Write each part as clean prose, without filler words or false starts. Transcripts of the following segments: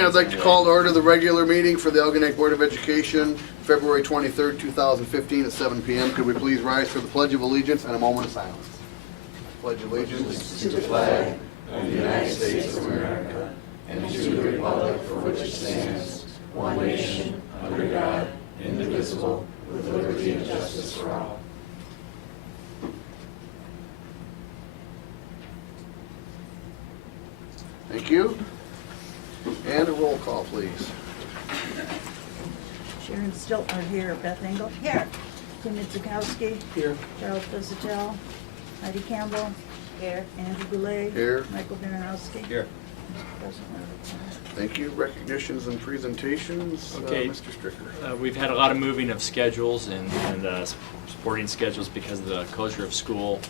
I'd like to call to order the regular meeting for the Algonac Board of Education, February 23rd, 2015 at 7 p.m. Could we please rise for the Pledge of Allegiance and a moment of silence? Pledge allegiance to the flag of the United States of America and to the republic for which it stands, one nation, under God, indivisible, with liberty and justice for all. Thank you. And a roll call, please. Sharon Stiltner here. Beth Engel. Here. Tim Itzikowski. Here. Charles Visitel. Heidi Campbell. Here. Andrew Goulet. Here. Michael Baranowski. Here. Thank you. Recognitions and presentations. Okay. Mr. Stricker. We've had a lot of moving of schedules and sporting schedules because of the closure of school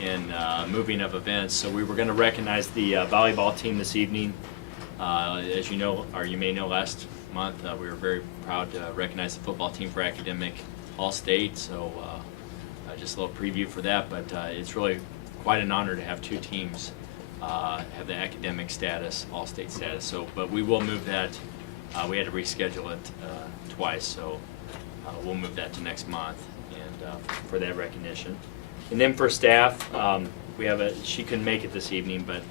and moving of events. So we were going to recognize the volleyball team this evening. As you know, or you may know, last month we were very proud to recognize the football team for academic All-State. So just a little preview for that, but it's really quite an honor to have two teams have the academic status, All-State status. So, but we will move that. We had to reschedule it twice, so we'll move that to next month and for that recognition. And then for staff, we have she couldn't make it this evening, but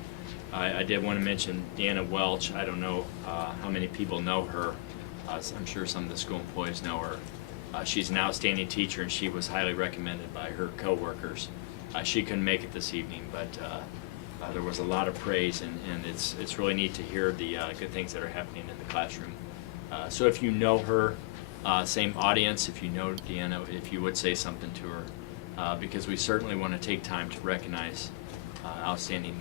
I did want to mention Deanna Welch. I don't know how many people know her. I'm sure some of the school employees know her. She's an outstanding teacher, and she was highly recommended by her coworkers. She couldn't make it this evening, but there was a lot of praise, and it's really neat to hear the good things that are happening in the classroom. So if you know her, same audience, if you know Deanna, if you would say something to her, because we certainly want to take time to recognize outstanding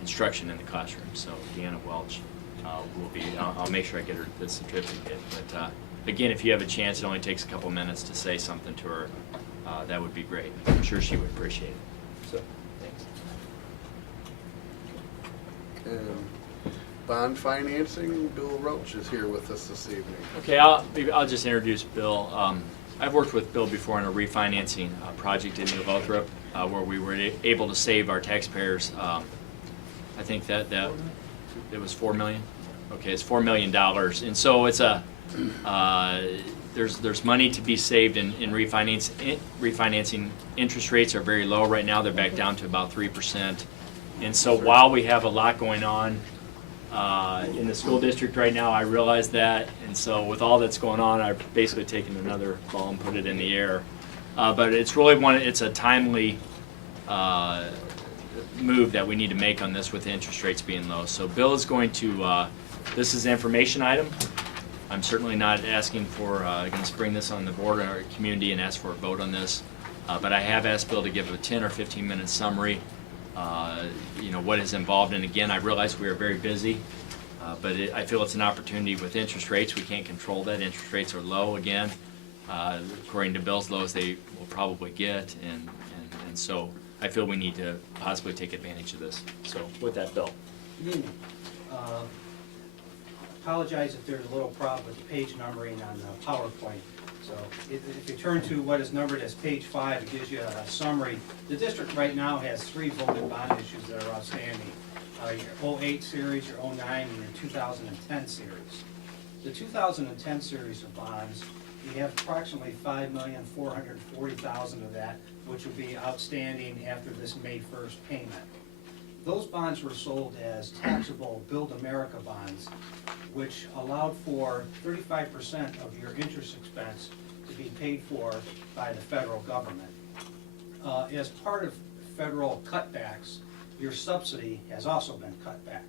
instruction in the classroom. So Deanna Welch will be, I'll make sure I get her the certificate. But again, if you have a chance, it only takes a couple minutes to say something to her. That would be great. I'm sure she would appreciate it. So, thanks. Bond financing, Bill Roach is here with us this evening. Okay, I'll just introduce Bill. I've worked with Bill before on a refinancing project in New Lothrop where we were able to save our taxpayers. I think that it was $4 million. Okay, it's $4 million, and so it's a there's money to be saved in refinancing. Interest rates are very low right now. They're back down to about 3%. And so while we have a lot going on in the school district right now, I realize that. And so with all that's going on, I've basically taken another ball and put it in the air. But it's really it's a timely move that we need to make on this with interest rates being low. So Bill is going to, this is an information item. I'm certainly not asking for, going to bring this on the board or community and ask for a vote on this. But I have asked Bill to give a 10 or 15 minute summary, you know, what is involved. And again, I realize we are very busy, but I feel it's an opportunity with interest rates. We can't control that. Interest rates are low again, according to Bill's low as they will probably get. And so I feel we need to possibly take advantage of this. So with that, Bill. Good evening. Apologize if there's a little problem with the page numbering on the PowerPoint. So if you turn to what is numbered as page 5, it gives you a summary. The district right now has 3 voted bond issues that are outstanding. Your 08 series, your 09, and your 2010 series. The 2010 series of bonds, we have approximately $5,440,000 of that, which will be outstanding after this May 1st payment. Those bonds were sold as taxable Build America bonds, which allowed for 35% of your interest expense to be paid for by the federal government. As part of federal cutbacks, your subsidy has also been cut back.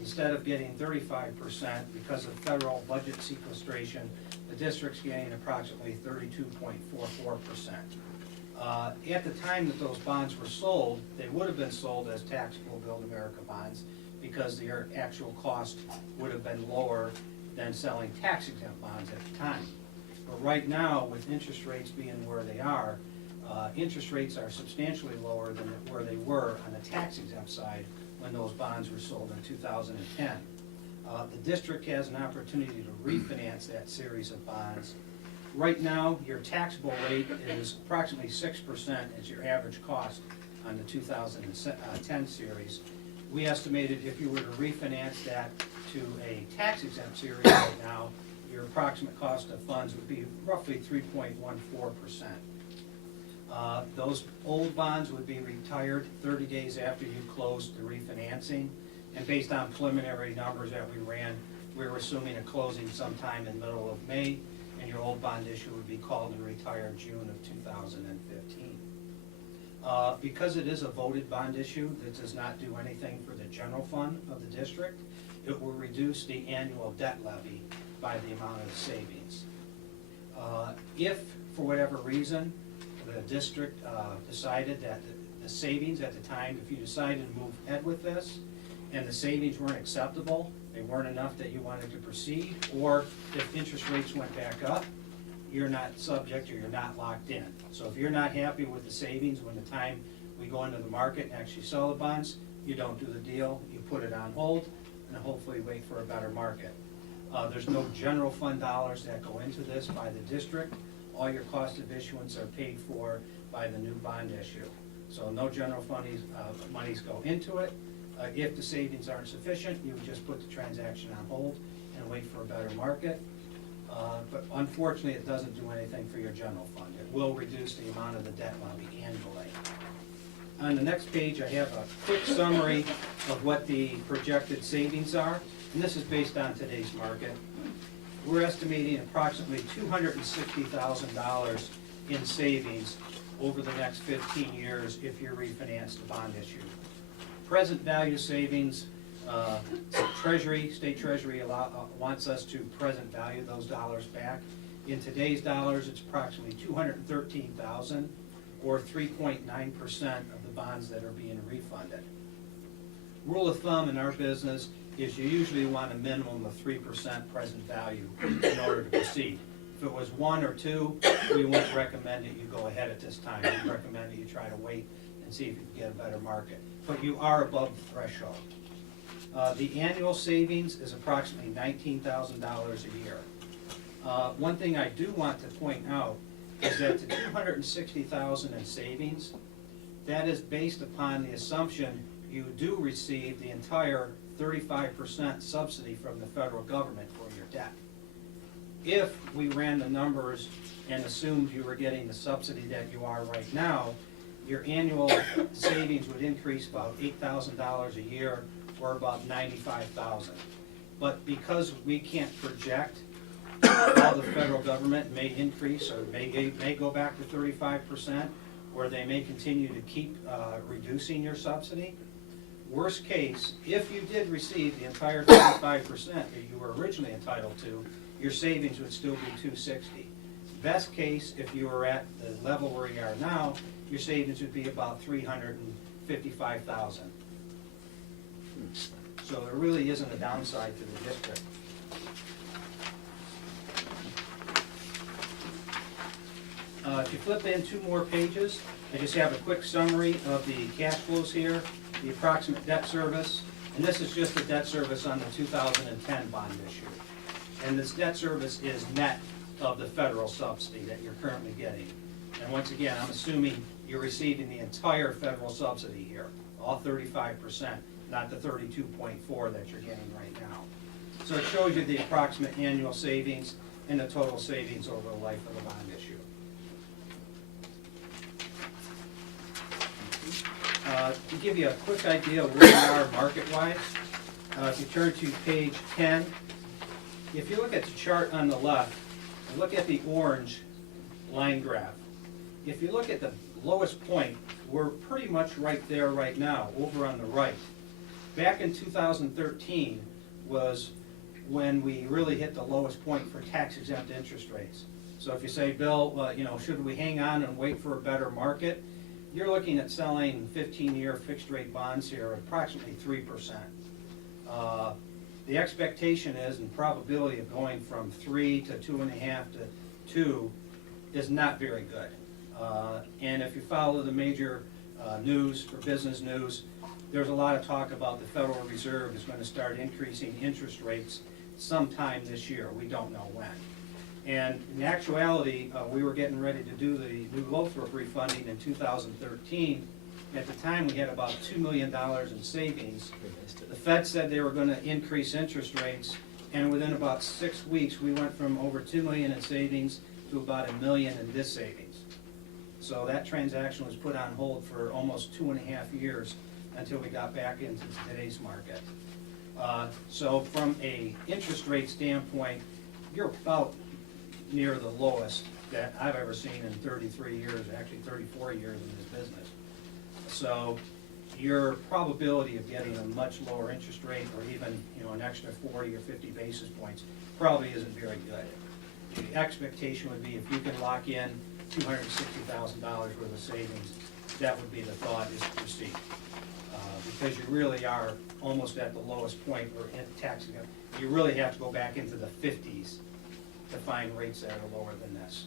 Instead of getting 35% because of federal budget sequestration, the district's getting approximately 32.44%. At the time that those bonds were sold, they would have been sold as taxable Build America bonds because their actual cost would have been lower than selling tax-exempt bonds at the time. But right now, with interest rates being where they are, interest rates are substantially lower than where they were on the tax-exempt side when those bonds were sold in 2010. The district has an opportunity to refinance that series of bonds. Right now, your taxable rate is approximately 6% as your average cost on the 2010 series, we estimated if you were to refinance that to a tax exempt series right now, your approximate cost of funds would be roughly 3.14%. Those old bonds would be retired 30 days after you closed the refinancing. And based on preliminary numbers that we ran, we were assuming a closing sometime in the middle of May, and your old bond issue would be called and retired June of 2015. Because it is a voted bond issue that does not do anything for the general fund of the district, it will reduce the annual debt levy by the amount of the savings. If, for whatever reason, the district decided that the savings at the time, if you decided to move ahead with this, and the savings weren't acceptable, they weren't enough that you wanted to proceed, or if interest rates went back up, you're not subject or you're not locked in. So if you're not happy with the savings when the time we go into the market and actually sell the bonds, you don't do the deal, you put it on hold, and hopefully wait for a better market. There's no general fund dollars that go into this by the district. All your cost of issuance are paid for by the new bond issue. So no general fund monies go into it. If the savings aren't sufficient, you would just put the transaction on hold and wait for a better market. But unfortunately, it doesn't do anything for your general fund. It will reduce the amount of the debt levy annually. On the next page, I have a quick summary of what the projected savings are, and this is based on today's market. We're estimating approximately $260,000 in savings over the next 15 years if you refinance the bond issue. Present value savings, State Treasury wants us to present value those dollars back. In today's dollars, it's approximately $213,000, or 3.9% of the bonds that are being refunded. Rule of thumb in our business is you usually want a minimum of 3% present value in order to proceed. If it was 1 or 2, we wouldn't recommend that you go ahead at this time. We recommend that you try to wait and see if you can get a better market. But you are above the threshold. The annual savings is approximately $19,000 a year. One thing I do want to point out is that the $260,000 in savings, that is based upon the assumption you do receive the entire 35% subsidy from the federal government for your debt. If we ran the numbers and assumed you were getting the subsidy that you are right now, your annual savings would increase about $8,000 a year, or about $95,000. But because we can't project how the federal government may increase or may go back to 35%, or they may continue to keep reducing your subsidy, worst case, if you did receive the entire 35% that you were originally entitled to, your savings would still be $260,000. Best case, if you were at the level where you are now, your savings would be about $355,000. So there really isn't a downside to the district. If you flip in 2 more pages, I just have a quick summary of the cash flows here, the approximate debt service, and this is just the debt service on the 2010 bond issue. And this debt service is net of the federal subsidy that you're currently getting. And once again, I'm assuming you're receiving the entire federal subsidy here, all 35%, not the 32.4 that you're getting right now. So it shows you the approximate annual savings and the total savings over the life of the bond issue. To give you a quick idea of where we are market-wise, if you turn to page 10, if you look at the chart on the left, and look at the orange line graph. If you look at the lowest point, we're pretty much right there right now, over on the right. Back in 2013 was when we really hit the lowest point for tax-exempt interest rates. So if you say, Bill, should we hang on and wait for a better market? You're looking at selling 15-year fixed-rate bonds here at approximately 3%. The expectation is, and probability of going from 3 to 2.5 to 2 is not very good. And if you follow the major news or business news, there's a lot of talk about the Federal Reserve is going to start increasing interest rates sometime this year. We don't know when. And in actuality, we were getting ready to do the new Lothrop refunding in 2013, At the time, we had about $2 million in savings. The Fed said they were gonna increase interest rates, and within about 6 weeks, we went from over $2 million in savings to about $1 million in this savings. So that transaction was put on hold for almost 2.5 years until we got back into today's market. So from a interest rate standpoint, you're about near the lowest that I've ever seen in 33 years, actually 34 years in this business. So your probability of getting a much lower interest rate or even, an extra 40 or 50 basis points probably isn't very good. The expectation would be if you can lock in $260,000 worth of savings, that would be the thought, is to proceed. Because you really are almost at the lowest point where in taxing it. You really have to go back into the 50s to find rates that are lower than this.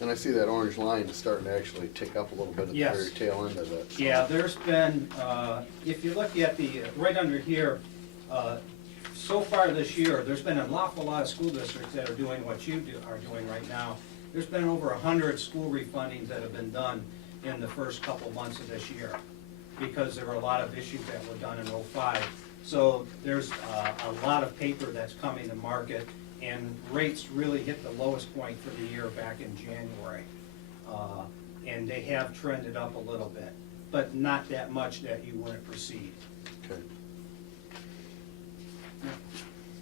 And I see that orange line is starting to actually tick up a little bit at the Yes. very tail end of it. so- Yeah, there's been, if you look at the, right under here, so far this year, there's been an awful lot of school districts that are doing what you are doing right now. There's been over 100 school refundings that have been done in the first couple months of this year, because there were a lot of issues that were done in '05. So there's a lot of paper that's coming to market, and rates really hit the lowest point for the year back in January. And they have trended up a little bit, but not that much that you wouldn't proceed. Okay.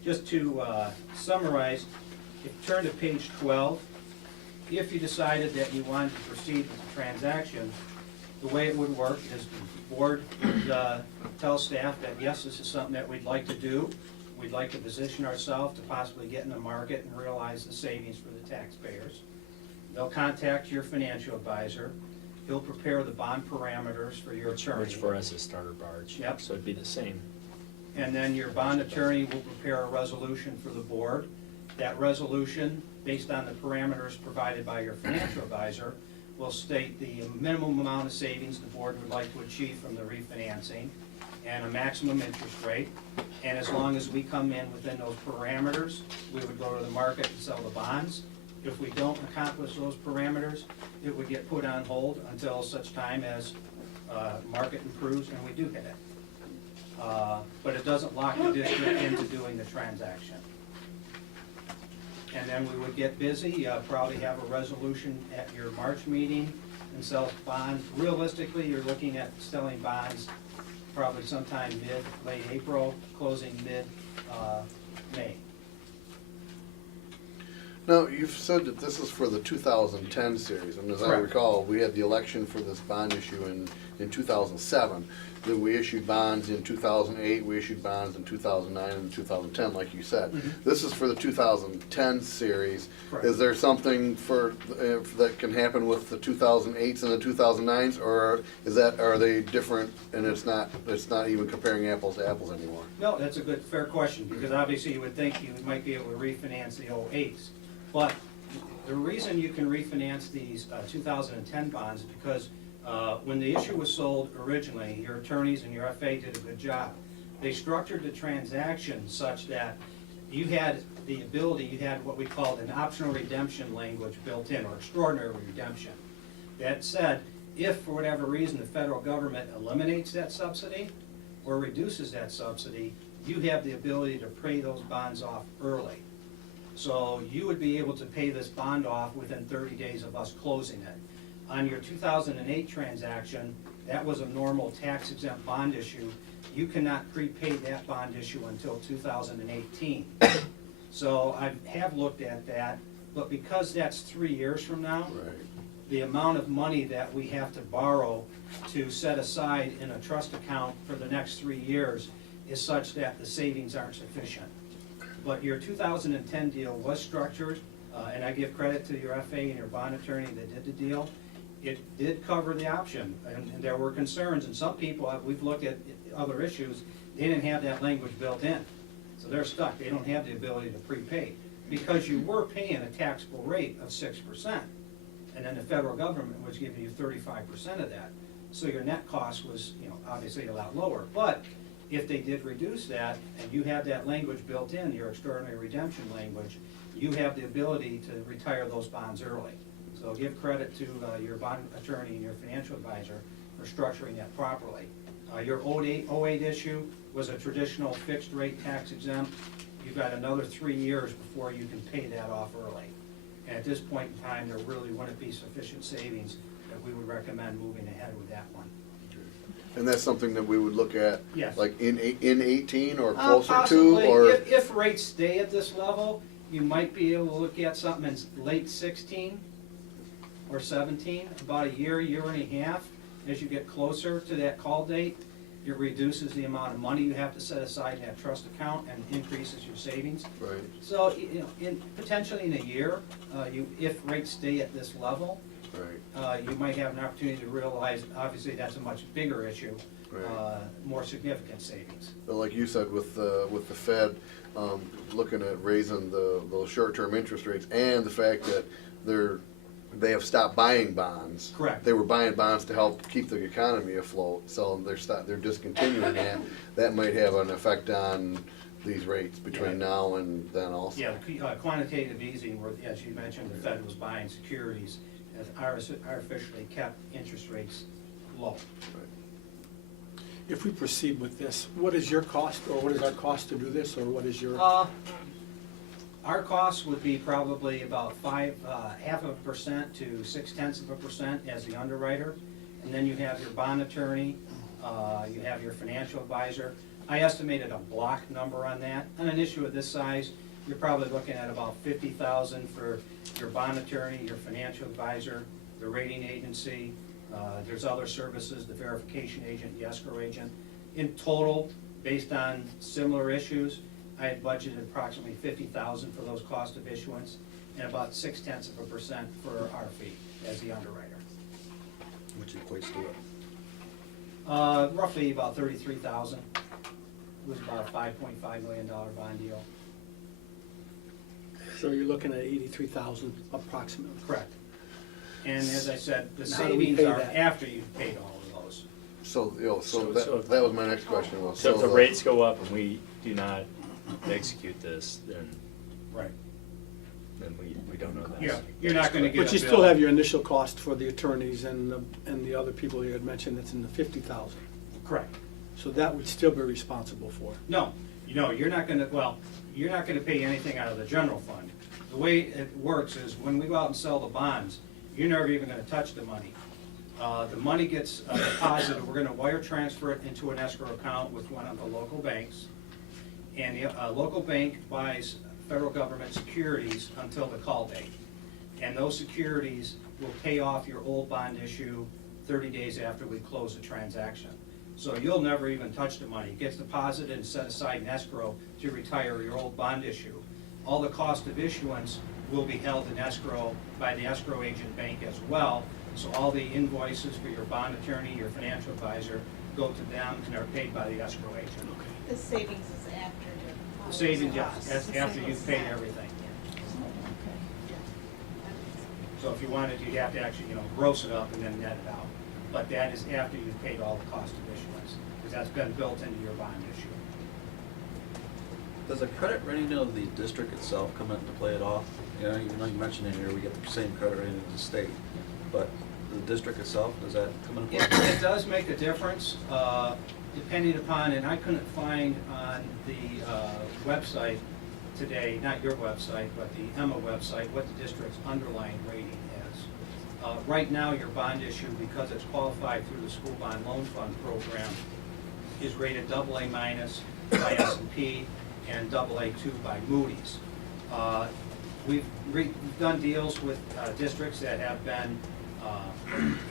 Just to summarize, if you turn to page 12, if you decided that you wanted to proceed with the transaction, the way it would work is the board would tell staff that, yes, this is something that we'd like to do. We'd like to position ourselves to possibly get in the market and realize the savings for the taxpayers. They'll contact your financial advisor. He'll prepare the bond parameters for your attorney. Which for us is starter barge. Yep. So it'd be the same. And then your bond attorney will prepare a resolution for the board. That resolution, based on the parameters provided by your financial advisor, will state the minimum amount of savings the board would like to achieve from the refinancing and a maximum interest rate. And as long as we come in within those parameters, we would go to the market and sell the bonds. If we don't accomplish those parameters, it would get put on hold until such time as market improves and we do hit it. But it doesn't lock the district into doing the transaction. And then we would get busy, probably have a resolution at your March meeting and sell bonds. Realistically, you're looking at selling bonds probably sometime late April, closing May. Now, you've said that this is for the 2010 series, and as I Correct. recall, we had the election for this bond issue in 2007. Then we issued bonds in 2008, we issued bonds in 2009 and 2010, like you said. This is for the 2010 series. Correct. Is there something that can happen with the 2008s and the 2009s, or are they different and it's not even comparing apples to apples anymore? No, that's a good, fair question, because obviously you would think you might be able to refinance the '08s. But the reason you can refinance these 2010 bonds is because when the issue was sold originally, your attorneys and your FA did a good job. They structured the transaction such that you had the ability, you had what we called an optional redemption language built in, or extraordinary redemption. That said, if for whatever reason the federal government eliminates that subsidy or reduces that subsidy, you have the ability to pay those bonds off early. So you would be able to pay this bond off within 30 days of us closing it. On your 2008 transaction, that was a normal tax-exempt bond issue. You cannot prepay that bond issue until 2018. So I have looked at that, but because that's 3 years from now, Right. the amount of money that we have to borrow to set aside in a trust account for the next 3 years is such that the savings aren't sufficient. But your 2010 deal was structured, and I give credit to your FA and your bond attorney that did the deal. It did cover the option, and there were concerns, and some people, we've looked at other issues, they didn't have that language built in. So they're stuck, they don't have the ability to prepay, because you were paying a taxable rate of 6%, and then the federal government was giving you 35% of that. So your net cost was, obviously a lot lower. But if they did reduce that, and you have that language built in, your extraordinary redemption language, you have the ability to retire those bonds early. So So give credit to your bond attorney and your financial advisor for structuring that properly. Your 08 issue was a traditional fixed rate tax exempt. You've got another 3 years before you can pay that off early. And at this point in time, there really wouldn't be sufficient savings that we would recommend moving ahead with that one. And that's something that we would look at, Yes. like in 18 or closer to, Possibly. or? If rates stay at this level, you might be able to look at something in late 16 or 17, about a year and a half. As you get closer to that call date, it reduces the amount of money you have to set aside in that trust account and increases your savings. Right, So, potentially in a year, if rates stay at this level, right, you might have an opportunity to realize, obviously, that's a much bigger issue, right. more significant savings. But like you said, with the Fed, looking at raising those short-term interest rates, and the fact that they have stopped buying bonds. Correct. They were buying bonds to help keep the economy afloat, so they're discontinuing that. That might have an effect on these rates between now and then also. Yeah, the quantitative easing, where, as you mentioned, the Fed was buying securities, has artificially kept interest rates low. If we proceed with this, what is your cost, or what is our cost to do this, or what is your? Our cost would be probably about 0.5% to 0.6% as the underwriter, and then you have your bond attorney, you have your financial advisor. I estimated a block number on that. On an issue of this size, you're probably looking at about $50,000 for your bond attorney, your financial advisor, the rating agency. There's other services, the verification agent, the escrow agent. In total, based on similar issues, I had budgeted approximately $50,000 for those cost of issuance, and about 0.6% for our fee as the underwriter. Which equates to what? Roughly about $33,000. It was about a $5.5 million bond deal. So you're looking at 83,000 approximately. Correct. And as I said, the Now, how do we savings pay are that? after you've paid all of those. So, So- that was my next question was. So if the rates go up and we do not execute this, then Right. we don't know that. Yeah, you're not gonna get a bill. But you still have your initial cost for the attorneys and the other people you had mentioned, that's in the 50,000. Correct. So that would still be responsible for. No, you're not gonna, you're not gonna pay anything out of the general fund. The way it works is when we go out and sell the bonds, you're never even gonna touch the money. The money gets deposited, we're gonna wire transfer it into an escrow account with one of the local banks. And the local bank buys federal government securities until the call date. And those securities will pay off your old bond issue 30 days after we close the transaction. So you'll never even touch the money. It gets deposited and set aside in escrow to retire your old bond issue. All the cost of issuance will be held in escrow by the escrow agent bank as well. So all the invoices for your bond attorney, your financial advisor, go to them and are paid by the escrow agent. The savings is after The the. savings, yes, after you've paid everything. So if you wanted, you'd have to actually, gross it up and then net it out. But that is after you've paid all the cost of issuance, because that's been built into your bond issue. Does the credit rating of the district itself come into play at all? You mentioned in here we get the same credit rating as the state, but the district itself, does that come into play? It does make a difference, depending upon, and I couldn't find on the website today, not your website, but the Emma website, what the district's underlying rating is. Right now, your bond issue, because it's qualified through the school bond loan fund program, is rated AA- by S&P and AA2 by Moody's. We've done deals with districts that have been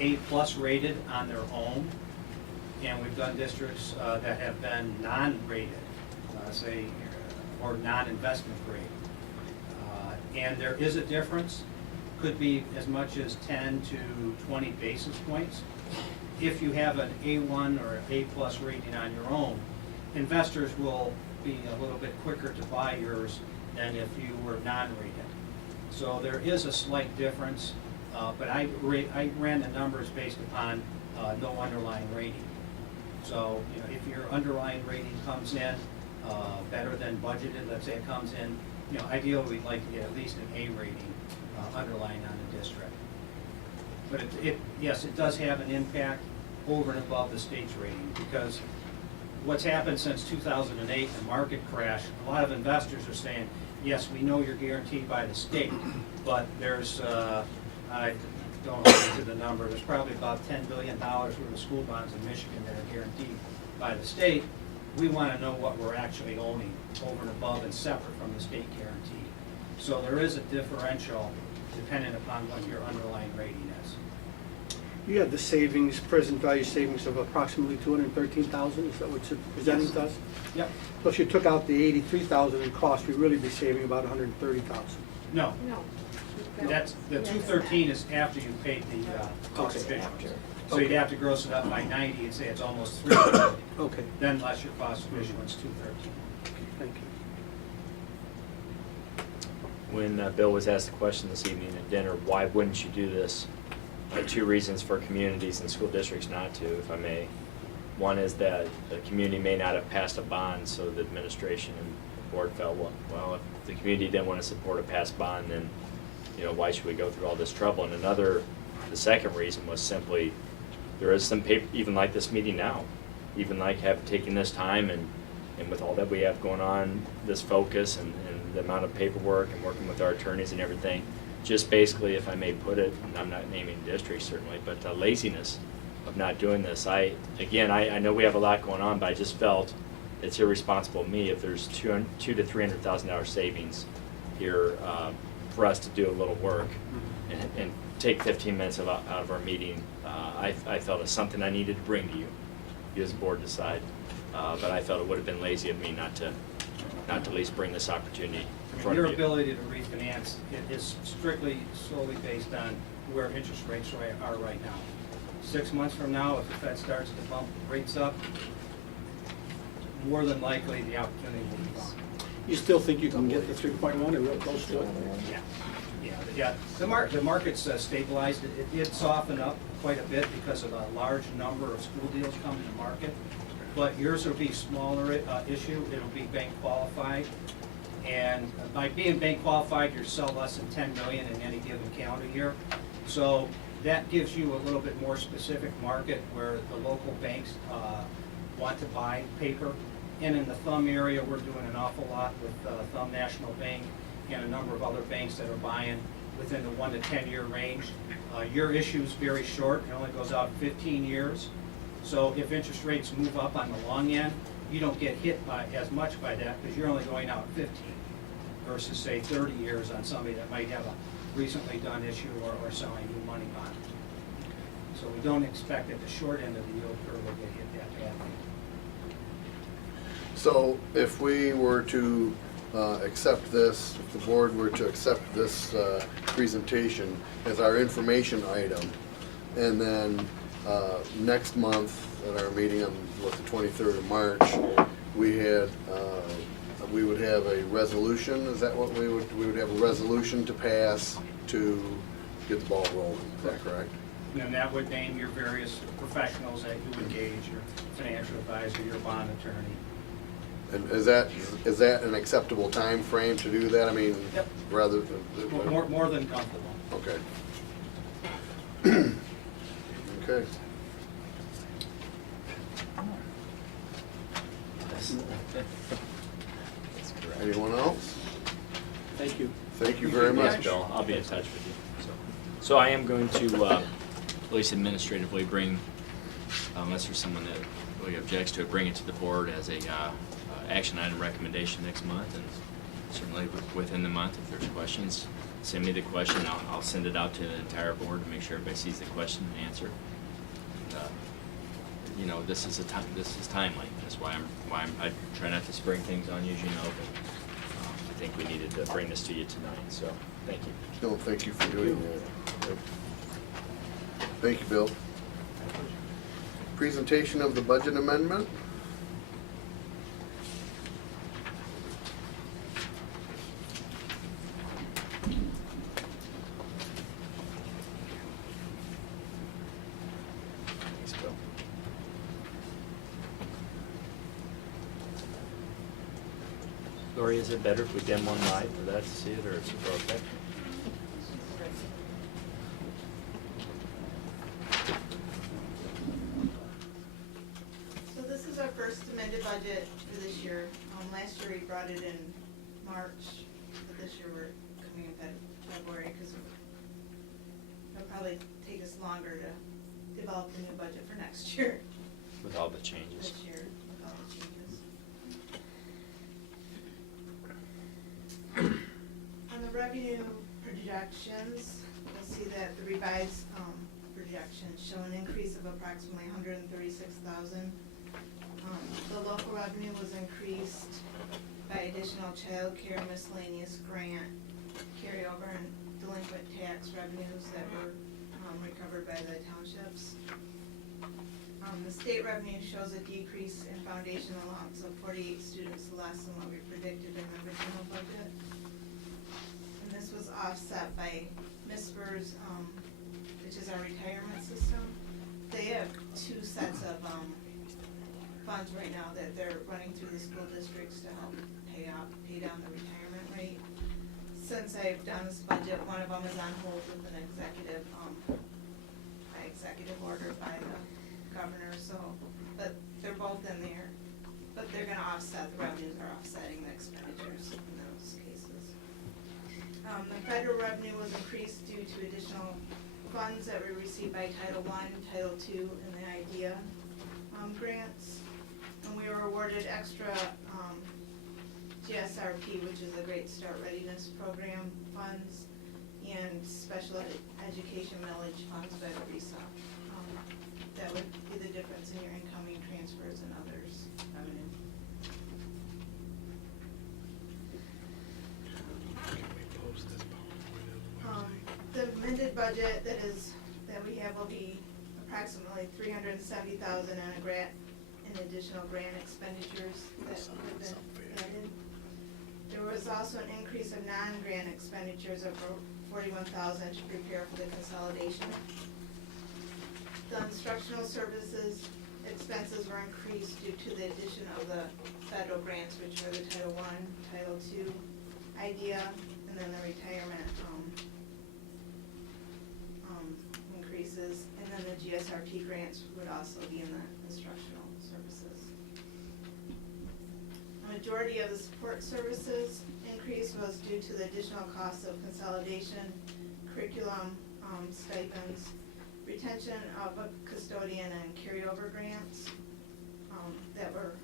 A+ rated on their own, and we've done districts that have been non-rated, or non-investment grade. And there is a difference, could be as much as 10 to 20 basis points. If you have an A1 or A+ rating on your own, investors will be a little bit quicker to buy yours than if you were non-rated. So there is a slight difference, but I ran the numbers based upon no underlying rating. So, if your underlying rating comes in better than budgeted, let's say it comes in, ideally we'd like to get at least an A rating underlying on the district. But yes, it does have an impact over and above the state's rating, because what's happened since 2008, the market crash, a lot of investors are saying, yes, we know you're guaranteed by the state, but there's, I don't know to the number, there's probably about $10 billion worth of school bonds in Michigan that are guaranteed by the state. We want to know what we're actually owning over and above and separate from the state guarantee. So there is a differential dependent upon what your underlying rating is. You have the savings, present value savings of approximately 213,000, is that what you're presenting to us? Yep. So if you took out the 83,000 in cost, we'd really be saving about 130,000. No, No. that's, the 213 is after you paid the cost of Okay. issuance. So you'd Okay. have to gross it up by 90 and say it's almost 300, Okay, then less your cost of issuance, 213. thank you. When Bill was asked the question this evening at dinner, why wouldn't you do this? Two reasons for communities and school districts not to, if I may. One is that the community may not have passed a bond, so the administration and the board felt, well, if the community didn't want to support a passed bond, then, you know, why should we go through all this trouble? And the second reason was simply, there is some paper, even like this meeting now, even like taking this time and with all that we have going on, this focus and the amount of paperwork and working with our attorneys and everything, just basically, if I may put it, and I'm not naming districts certainly, but laziness of not doing this. I know we have a lot going on, but I just felt it's irresponsible of me if there's $200,000 to $300,000 savings here for us to do a little work and take 15 minutes out of our meeting. I felt it's something I needed to bring to you. You as a board decide. But I felt it would have been lazy of me not to at least bring this opportunity in front Your of you. ability to refinance is strictly solely based on where interest rates are right now. 6 months from now, if the Fed starts to bump rates up, more than likely the opportunity will be gone. You still think you can get the 3.1 or real close to it? Yeah. The market's stabilized. It did soften up quite a bit because of a large number of school deals coming to market. But yours will be smaller issue. It'll be bank qualified. And by being bank qualified, you sell less than 10 million in any given calendar year. So that gives you a little bit more specific market where the local banks want to buy paper. And in the Thumb area, we're doing an awful lot with Thumb National Bank and a number of other banks that are buying within the 1 to 10 year range. Your issue is very short. It only goes out 15 years. So if interest rates move up on the long end, you don't get hit by as much by that because you're only going out 15 versus say 30 years on somebody that might have a recently done issue or selling new money bond. So we don't expect that the short end of the yield curve will get hit that badly. So if we were to accept this, if the board were to accept this presentation as our information item, and then next month at our meeting on the 23rd of March, we would have a resolution. Is that what we would have a resolution to pass to get the ball rolling? Is that correct? And that would name your various professionals that you engage, your financial advisor, your bond attorney. And is that an acceptable time frame to do that? I mean, Yep. rather More than comfortable. Okay. Okay. That's correct. Anyone else? Thank you. Thank you very Yes, much. Bill, I'll be in touch with you. So I am going to, at least administratively, bring, unless there's someone that really objects to it, bring it to the board as a action item recommendation next month, and certainly within the month, if there's questions, send me the question. I'll send it out to the entire board to make sure everybody sees the question and answer. You know, this is timely. That's why I try not to spring things on you, as you know, but I think we needed to bring this to you tonight, so thank you. No, thank you for doing that. Thank you, Bill. Presentation of the budget amendment. Thanks, Bill. Lori, is it better if we dim one light for that to see it, or is it okay? last year we brought it in March, but this year we're coming in February, because it'll probably take us longer to develop the new budget for next year, With all the changes. this year, with all the changes. On the revenue projections, you'll see that the revised, projections show an increase of approximately 136,000. The local revenue was increased by additional child care miscellaneous grant carryover and delinquent tax revenues that were recovered by the townships. The state revenue shows a decrease in foundation allowance of 48 students less than what we predicted in the original budget. And this was offset by MISPERS, which is our retirement system. They have two sets of funds right now that they're running through the school districts to help pay down the retirement rate. Since I've done this budget, one of them is on hold with an executive order by the governor, so, but they're both in there. But they're gonna offset, the revenues are offsetting the expenditures in those cases. The federal revenue was increased due to additional funds that were received by Title I, Title II, and the IDEA grants. And we were awarded extra GSRP, which is a Great Start Readiness Program funds, and special education millage funds by the RESA. That would be the difference in your incoming transfers and others revenue. The amended budget that we have will be approximately 370,000 on a grant and additional grant expenditures that have been added. There was also an increase of non-grant expenditures of 41,000 to prepare for the consolidation. The instructional services expenses were increased due to the addition of the federal grants, which were the Title I, Title II, IDEA, and then the retirement increases, and then the GSRP grants would also be in the instructional services. A majority of the support services increase was due to the additional costs of consolidation, curriculum stipends, retention of a custodian, and carryover grants that were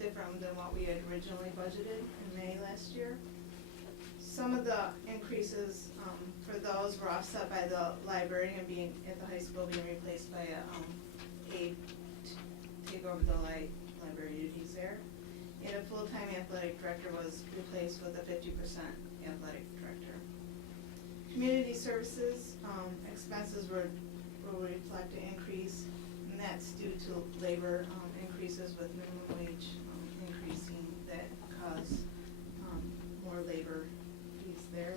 different than what we had originally budgeted in May last year. Some of the increases for those were offset by the librarian being at the high school being replaced by a aide to take over the library duties there. And a full-time athletic director was replaced with a 50% athletic director. Community services expenses will reflect an increase, and that's due to labor increases with minimum wage increasing that cause more labor fees there.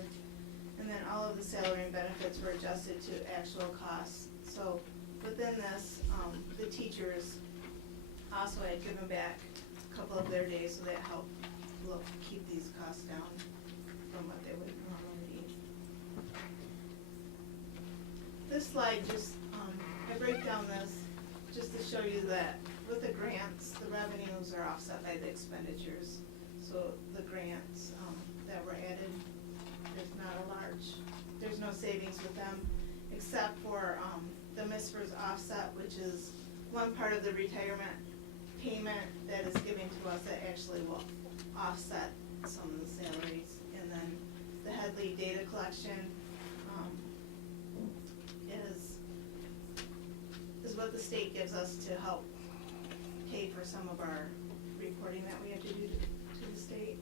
And then all of the salary and benefits were adjusted to actual costs. So within this, the teachers also had given back a couple of their days, so that helped keep these costs down from what they would normally be. This slide just, I break down this just to show you that with the grants, the revenues are offset by the expenditures. So the grants that were added, there's no savings with them, except for the MISPERS offset, which is one part of the retirement payment that is given to us that actually will offset some of the salaries. And then the Headley data collection is what the state gives us to help pay for some of our reporting that we have to do to the state.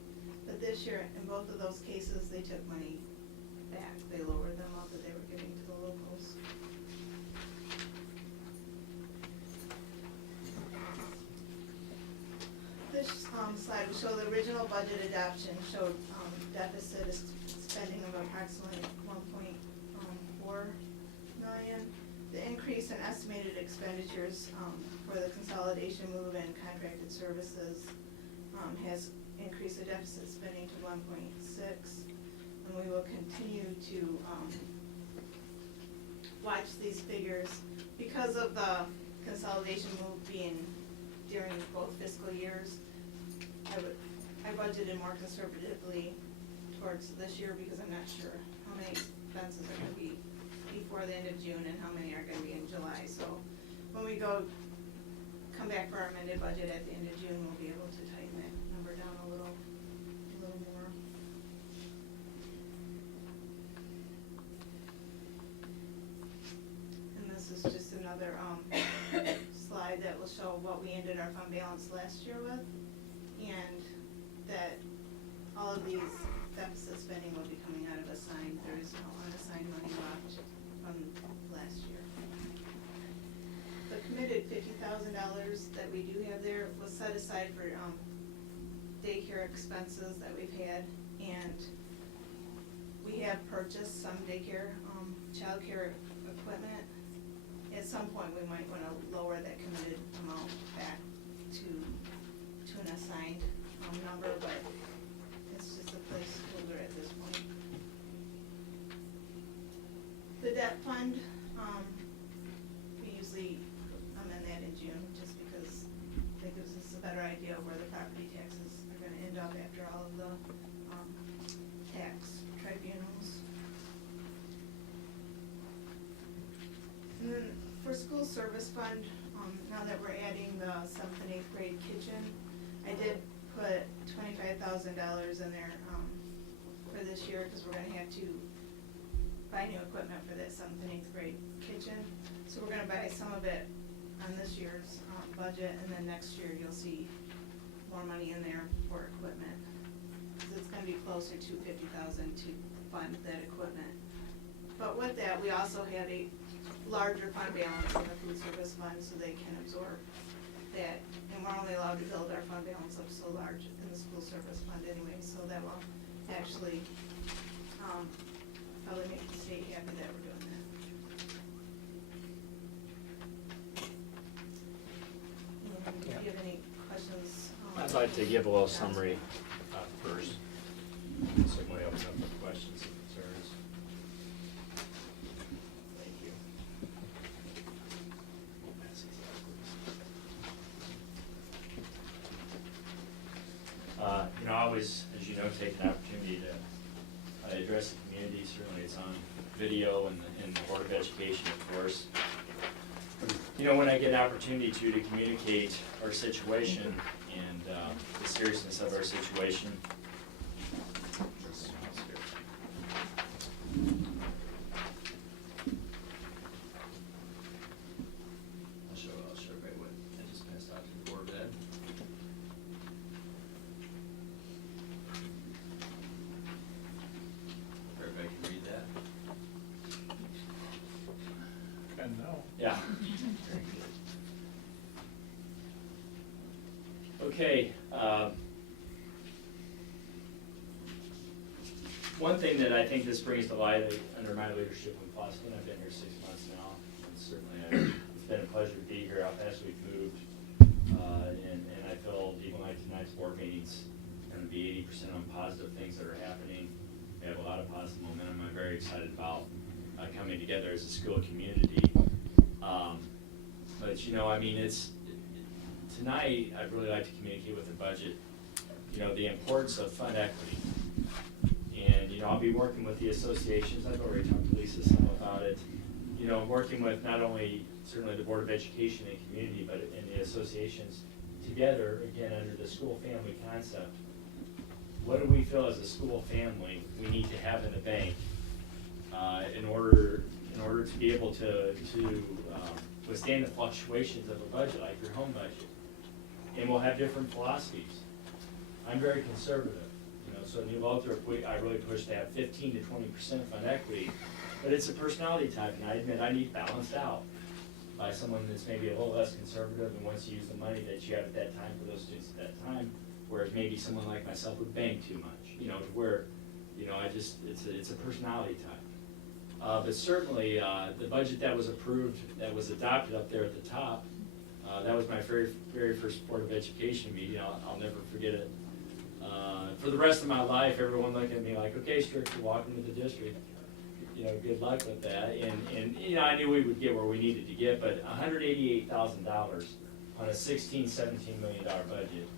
But this year, in both of those cases, they took money back. They lowered the amount that they were giving to the locals. This slide will show the original budget adoption showed deficit spending of approximately 1.4 million. The increase in estimated expenditures for the consolidation move and contracted services has increased the deficit spending to 1.6, and we will continue to watch these figures because of the consolidation move being during both fiscal years. I budgeted more conservatively towards this year because I'm not sure how many expenses are gonna be before the end of June and how many are gonna be in July, so when we come back for our amended budget at the end of June, we'll be able to tighten that number down a little more. And this is just another, slide that will show what we ended our fund balance last year with, and that all of these deficit spending will be coming out of assigned. There is no unassigned money left from last year. The committed $50,000 that we do have there was set aside for daycare expenses that we've had, and we have purchased some daycare, childcare equipment. At some point, we might wanna lower that committed amount back to an assigned number, but it's just a placeholder at this point. The debt fund, we usually amend that in June, just because that gives us a better idea of where the property taxes are gonna end up after all of the, tax tribunals. And then for school service fund, now that we're adding the 7th and 8th grade kitchen, I did put $25,000 in there, for this year, because we're gonna have to buy new equipment for that 7th and 8th grade kitchen. So we're gonna buy some of it on this year's, budget, and then next year you'll see more money in there for equipment. 'Cause it's gonna be closer to $50,000 to fund that equipment. But with that, we also have a larger fund balance in the food service fund, so they can absorb that. And we're only allowed to build our fund balance up so large in the school service fund anyway, so that will actually, probably make the state happy that we're doing that. And if you have any questions? I'd like to give a little summary first, so we open up for questions and concerns. Thank you. You know, I always, as you know, take an opportunity to address the community. Certainly it's on video and the Board of Education, of course. You know, when I get an opportunity to communicate our situation and the seriousness of our situation. I'll show everybody what I just passed out to the board ed. Everybody can read that? And no. Yeah. Very good. Okay, one thing that I think this brings to light under my leadership in Boston, I've been here 6 months now, and certainly it's been a pleasure to be here. How fast we've moved, and I feel even like tonight's board meeting's going to be 80% on positive things that are happening. We have a lot of positive momentum. I'm very excited about coming together as a school community. But you know, I mean, tonight I'd really like to communicate with the budget, you know, the importance of fund equity. And, you know, I'll be working with the associations. I've already talked to Lisa some about it. You know, working with not only certainly the Board of Education and community, but in the associations together, again, under the school family concept. What do we feel as a school family we need to have in the bank in order to be able to withstand the fluctuations of a budget, like your home budget? And we'll have different philosophies. I'm very conservative, you know, so in New Lothrop, I really push to have 15 to 20% fund equity, but it's a personality type, and I admit I need balanced out by someone that's maybe a little less conservative and wants to use the money that you have at that time for those students at that time, whereas maybe someone like myself would bank too much, you know, to where, you know, it's a personality type. But certainly, the budget that was approved, that was adopted up there at the top, that was my very first Board of Education meeting. I'll never forget it. For the rest of my life, everyone looked at me like, okay, Strick, you're walking to the district. You know, good luck with that. And you know, I knew we would get where we needed to get, but $188,000 on a $16, $17 million budget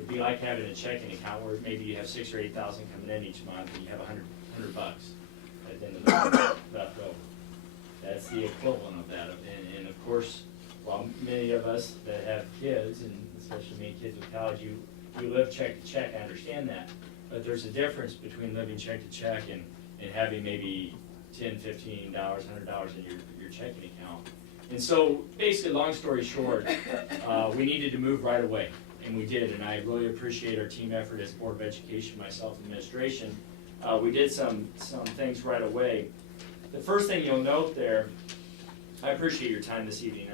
It'd be like having a checking account where maybe you have 6,000 or 8,000 coming in each month, and you have $100 at the end of the month left over. That's the equivalent of that. And of course, while many of us that have kids, and especially many kids with college, you live check to check, I understand that. But there's a difference between living check to check and having maybe $10, $15, $100 in your checking account. And so basically, long story short, we needed to move right away, and we did. And I really appreciate our team effort as Board of Education, myself, and administration. We did some things right away. The first thing you'll note there, I appreciate your time this evening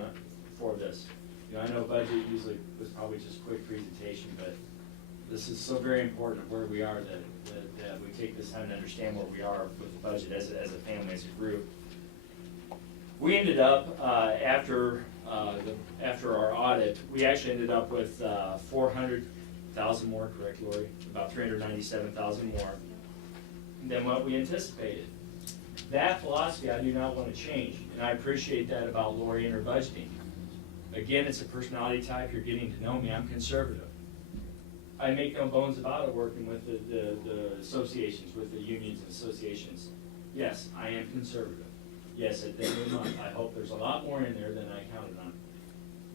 for this. You know, I know budget usually was probably just a quick presentation, but this is so very important of where we are that we take this time to understand where we are with the budget as a family, as a group. We ended up, after our audit, we actually ended up with 400,000 more, correct, Lori? About 397,000 more than what we anticipated. That philosophy I do not want to change, and I appreciate that about Lori and her budgeting. Again, it's a personality type. You're getting to know me. I'm conservative. I make no bones about it working with the associations, with the unions and associations. Yes, I am conservative. Yes, at the end of the month, I hope there's a lot more in there than I counted on.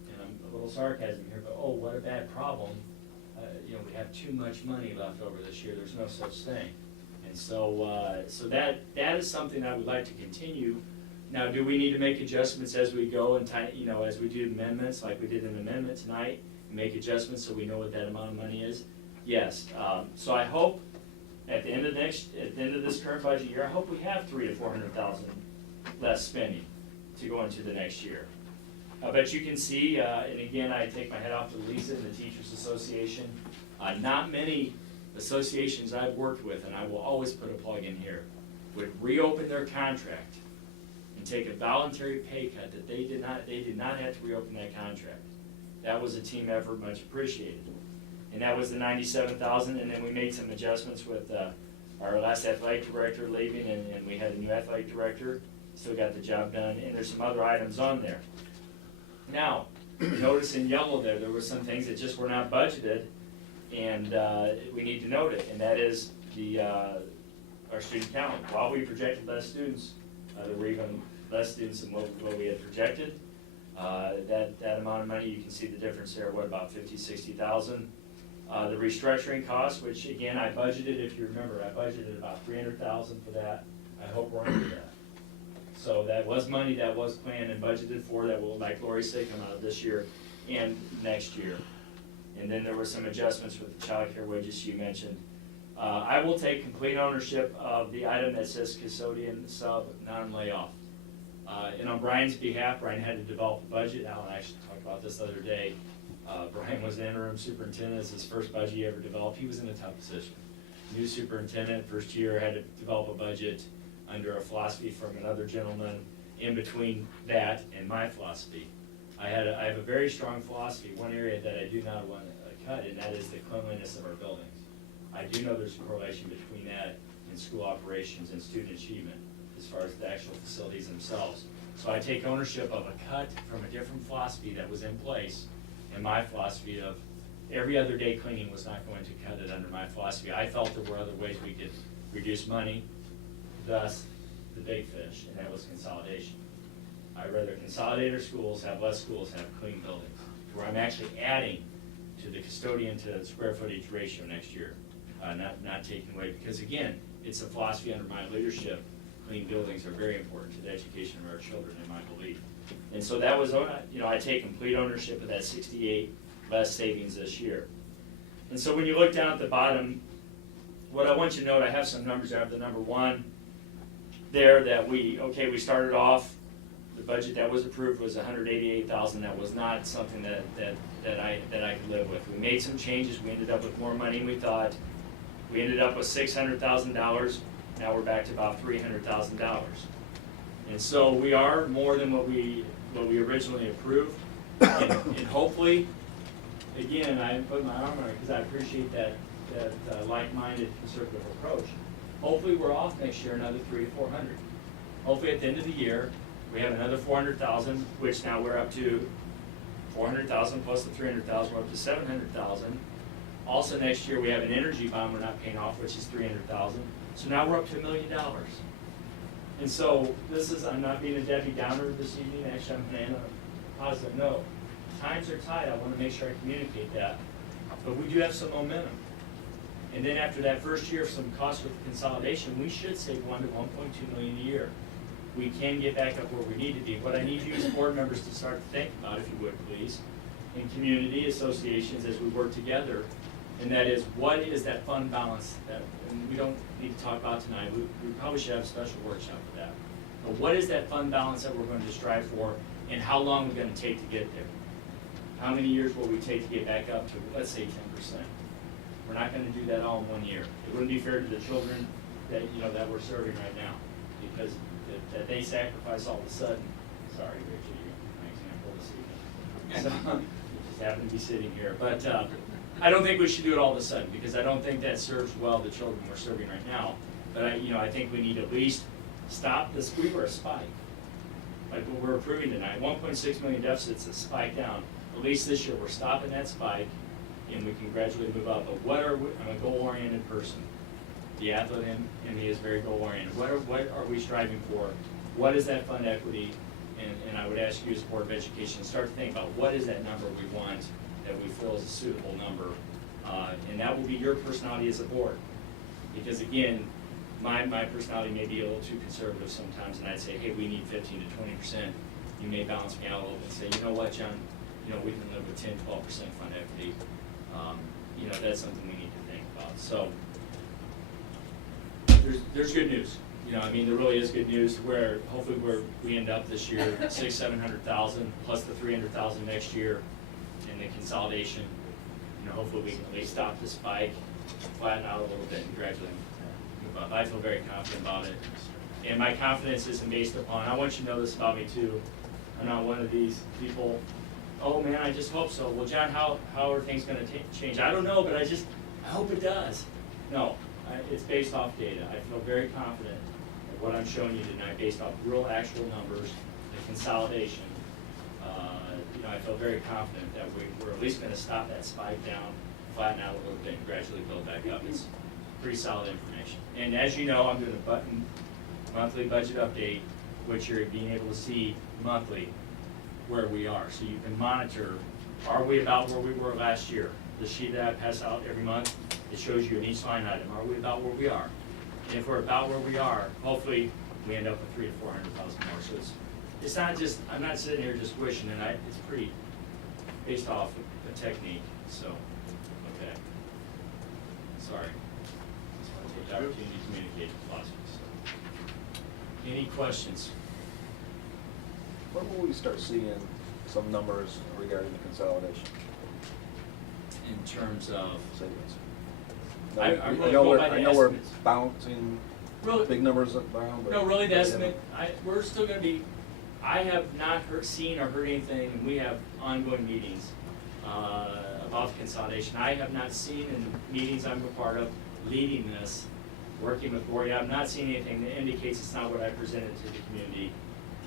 And I'm a little sarcasm here, but oh, what a bad problem. You know, we have too much money left over this year. There's no such thing. And so, so that is something I would like to continue. Now, do we need to make adjustments as we go and you know, as we do amendments, like we did an amendment tonight, and make adjustments so we know what that amount of money is? Yes. So I hope at the end of this current budget year, I hope we have 300,000 to 400,000 less spending to go into the next year. But you can see, and again, I take my head off to Lisa and the Teachers Association. Not many associations I've worked with, and I will always put a plug in here, would reopen their contract and take a voluntary pay cut that they did not have to reopen that contract. That was a team effort, much appreciated. And that was the 97,000, and then we made some adjustments with our last athletic director leaving, and we had a new athletic director, still got the job done, and there's some other items on there. Now, notice in yellow there were some things that just were not budgeted, and we need to note it, and that is our student count. While we projected less students, there were even less students than what we had projected. That amount of money, you can see the difference there, what, about 50, 60,000. The restructuring costs, which again, I budgeted, if you remember, I budgeted about 300,000 for that. I hope we're under that. So that was money that was planned and budgeted for, that will, like Lori said, come out this year and next year. And then there were some adjustments with the child care wages you mentioned. I will take complete ownership of the item that says custodian sub non-layoff. And on Brian's behalf, Brian had to develop a budget. Alan actually talked about this the other day. Brian was an interim superintendent. It's his first budget he ever developed. He was in a tough position. New superintendent, first year, had to develop a budget under a philosophy from another gentleman. In between that and my philosophy, I have a very strong philosophy. One area that I do not want to cut, and that is the cleanliness of our buildings. I do know there's a correlation between that and school operations and student achievement as far as the actual facilities themselves. So I take ownership of a cut from a different philosophy that was in place, and my philosophy of every other day cleaning was not going to cut it under my philosophy. I felt there were other ways we could reduce money, thus the big fish, and that was consolidation. I'd rather consolidate our schools, have less schools, have clean buildings, where I'm actually adding to the custodian to square footage ratio next year, not taking away, because again, it's a philosophy under my leadership. Clean buildings are very important to the education of our children, in my belief. And so that was, I take complete ownership of that 68 less savings this year. And so when you look down at the bottom, what I want you to note, I have some numbers. I have the number one there that we started off, the budget that was approved was $188,000. That was not something that I could live with. We made some changes. We ended up with more money than we thought. We ended up with $600,000. Now we're back to about $300,000. And so we are more than what we originally approved. And hopefully, again, I put my arm on it because I appreciate that like-minded conservative approach. Hopefully we're off next year another 300 to 400. Hopefully at the end of the year, we have another 400,000, which now we're up to 400,000 plus the 300,000, we're up to 700,000. Also, next year, we have an energy bond we're not paying off, which is $300,000. So now we're up to $1 million. And so this is, I'm not being a Debbie Downer this evening, actually I'm going to end on a positive note. Times are tight, I want to make sure I communicate that. But we do have some momentum. And then after that first year of some cost with consolidation, we should save 1 to 1.2 million a year. We can get back up where we need to be. What I need you as board members to start to think about, if you would please, in community associations as we work together, and that is, what is that fund balance that, and we don't need to talk about tonight, we probably should have a special workshop for that. But what is that fund balance that we're going to strive for, and how long we're going to take to get there? How many years will we take to get back up to, let's say, 10%? We're not going to do that all in 1 year. It wouldn't be fair to the children that, that we're serving right now, because that they sacrifice all of a sudden. Sorry, Rachel, you're my example this evening. So, you just happen to be sitting here. But I don't think we should do it all of a sudden, because I don't think that serves well the children we're serving right now. But I think we need to at least stop this. We were a spike, like what we're approving tonight. 1.6 million deficit's a spike down. At least this year we're stopping that spike, and we can gradually move up. But what are we? I'm a goal-oriented person. The athlete in me is very goal-oriented. What are we striving for? What is that fund equity? And I would ask you as Board of Education, start to think about what is that number we want that we feel is a suitable number. And that will be your personality as a board. Because again, my personality may be a little too conservative sometimes, and I'd say, hey, we need 15 to 20%. You may balance me out a little bit and say, you know what, John, we can live with 10, 12% fund equity. That's something we need to think about. So there's good news. There really is good news where hopefully we end up this year $600,000-700,000 plus the $300,000 next year in the consolidation. Hopefully we can at least stop the spike, flatten out a little bit, and gradually move up. I feel very confident about it. And my confidence isn't based upon, I want you to know this about me too. I'm not one of these people, oh man, I just hope so. Well, John, how are things going to change? I don't know, but I hope it does. No, it's based off data. I feel very confident that what I'm showing you tonight, based off real actual numbers, the consolidation, I feel very confident that we're at least going to stop that spike down, flatten out a little bit, and gradually build back up. It's pretty solid information. And as you know, I'm doing a monthly budget update, which you're being able to see monthly where we are. So you can monitor, are we about where we were last year? The sheet that I pass out every month, it shows you in each line item, are we about where we are? And if we're about where we are, hopefully we end up with 300,000 to 400,000 more. So it's not just, I'm not sitting here just wishing, and it's pretty based off a technique. So, okay. Sorry. Just want to take the opportunity to communicate with philosophy. So. Any questions? When will we start seeing some numbers regarding the consolidation In terms of savings? I really go by the I know we're estimates. bouncing Really, big numbers around, but. no, really the estimate, we're still gonna be, I have not seen or heard anything, and we have ongoing meetings about the consolidation. I have not seen in meetings I'm a part of, leading this, working with BOE, I've not seen anything that indicates it's not what I presented to the community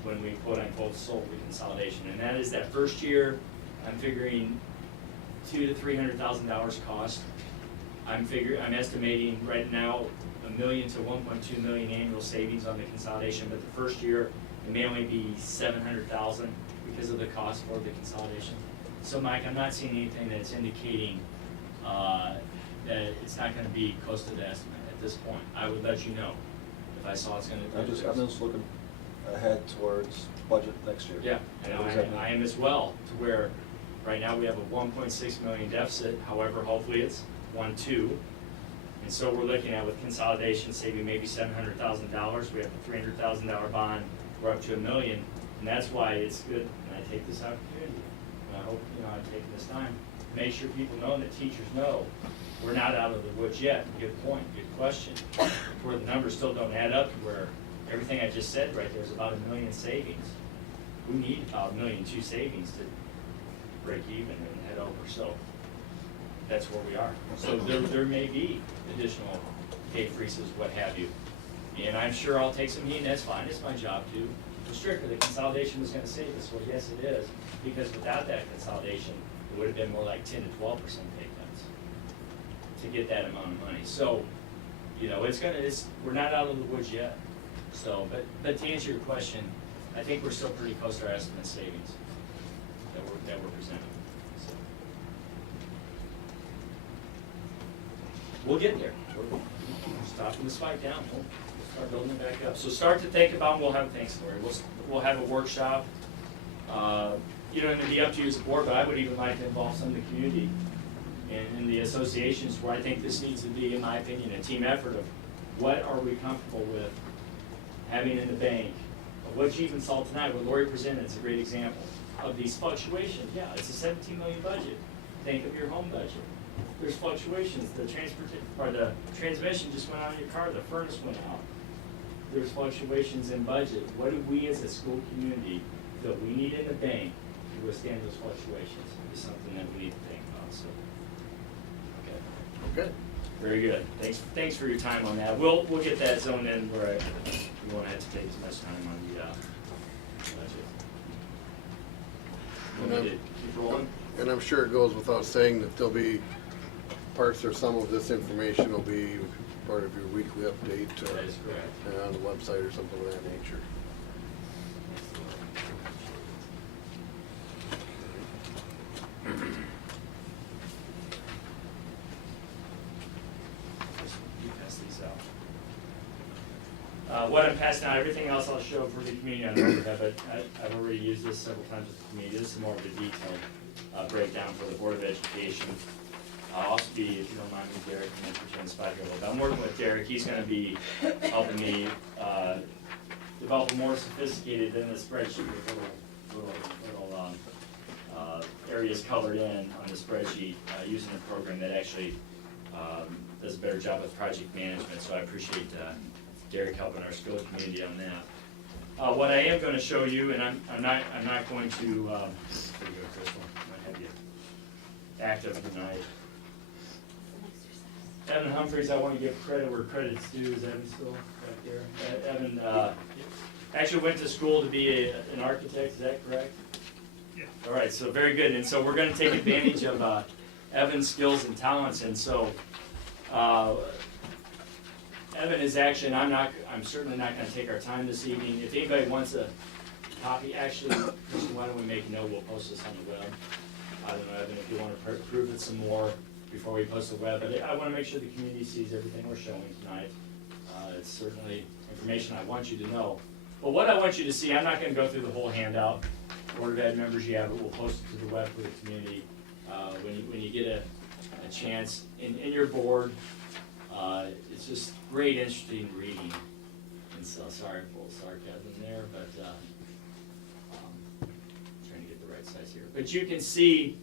when we quote unquote sold the consolidation. And that is that first year, I'm figuring $200,000 to $300,000 cost. I'm estimating right now $1 million to 1.2 million annual savings on the consolidation, but the first year it may only be $700,000 because of the cost for the consolidation. So Mike, I'm not seeing anything that's indicating that it's not gonna be close to the estimate at this point. I would let you know if I saw it's gonna be. I'm just looking ahead towards budget next year. Yeah, and What does that mean? I am as well, to where right now we have a 1.6 million deficit, however, hopefully it's 1.2. And so we're looking at with consolidation saving maybe $700,000. We have a $300,000 bond, we're up to $1 million. And that's why it's good, and I take this opportunity, and I hope, I've taken this time, to make sure people know and that teachers know, we're not out of the woods yet. Good point, good question. Where the numbers still don't add up to where everything I just said right there is about $1 million savings. We need about $1.2 million savings to break even and head over, so that's where we are. So there may be additional pay freezes, what have you. And I'm sure I'll take some heat, and that's fine, it's my job to. But strictly, the consolidation was gonna save us, well, yes it is, because without that consolidation, it would have been more like 10 to 12% pay cuts. to get that amount of money. So, you know, we're not out of the woods yet. So, but to answer your question, I think we're still pretty close to our estimate savings that we're presenting. So, we'll get there. We're stopping the spike down. We'll start building it back up. So start to think about, and we'll have, thanks, Lori, we'll have a workshop. You know, and it'd be up to you as a board, but I would even like to involve some of the community and the associations where I think this needs to be, in my opinion, a team effort of what are we comfortable with having in the bank. What you even saw tonight, what Lori presented, is a great example of these fluctuations. Yeah, it's a 17 million budget. Think of your home budget. There's fluctuations. The transmission just went out in your car. The furnace went out. There's fluctuations in budget. What do we as a school community that we need in the bank to withstand those fluctuations? Is something that we need to think about. So, okay. Okay. Very good. Thanks for your time on that. We'll get that zoned in where we won't have to take as much time on the budget. And Want me to keep rolling? And I'm sure it goes without saying that there'll be parts or some of this information will be part of your weekly update That is correct. on the website or something of that nature. You pass these out. What I'm passing out, everything else I'll show for the community on overhead, but I've already used this several times with the community. This is more of a detailed breakdown for the Board of Education. I'll also be, if you don't mind me, Derek, I'm gonna put you on the spot here a little bit. I'm working with Derek. He's gonna be helping me develop a more sophisticated than the spreadsheet with little areas colored in on the spreadsheet using a program that actually does a better job with project management. So I appreciate Derek helping our school community on that. What I am going to show you, and I'm not going to. There you go, Crystal. I might have you active tonight. Evan Humphreys, I want to give credit where credit's due. Is Evan still back there? Evan actually went to school to be an architect. Is that correct? Yeah. All right. So very good. And so we're going to take advantage of Evan's skills and talents. And so Evan is actually, and I'm certainly not going to take our time this evening. If anybody wants a copy, actually, why don't we make a note? We'll post this on the web. I don't know, Evan, if you want to prove it some more before we post the web, but I want to make sure the community sees everything we're showing tonight. It's certainly information I want you to know. But what I want you to see, I'm not going to go through the whole handout. Board of Ed members, you have it. We'll post it to the web for the community. When you get a chance in your board, it's just great, interesting reading. And so, sorry for a little sarcasm there, but trying to get the right size here. But you can see,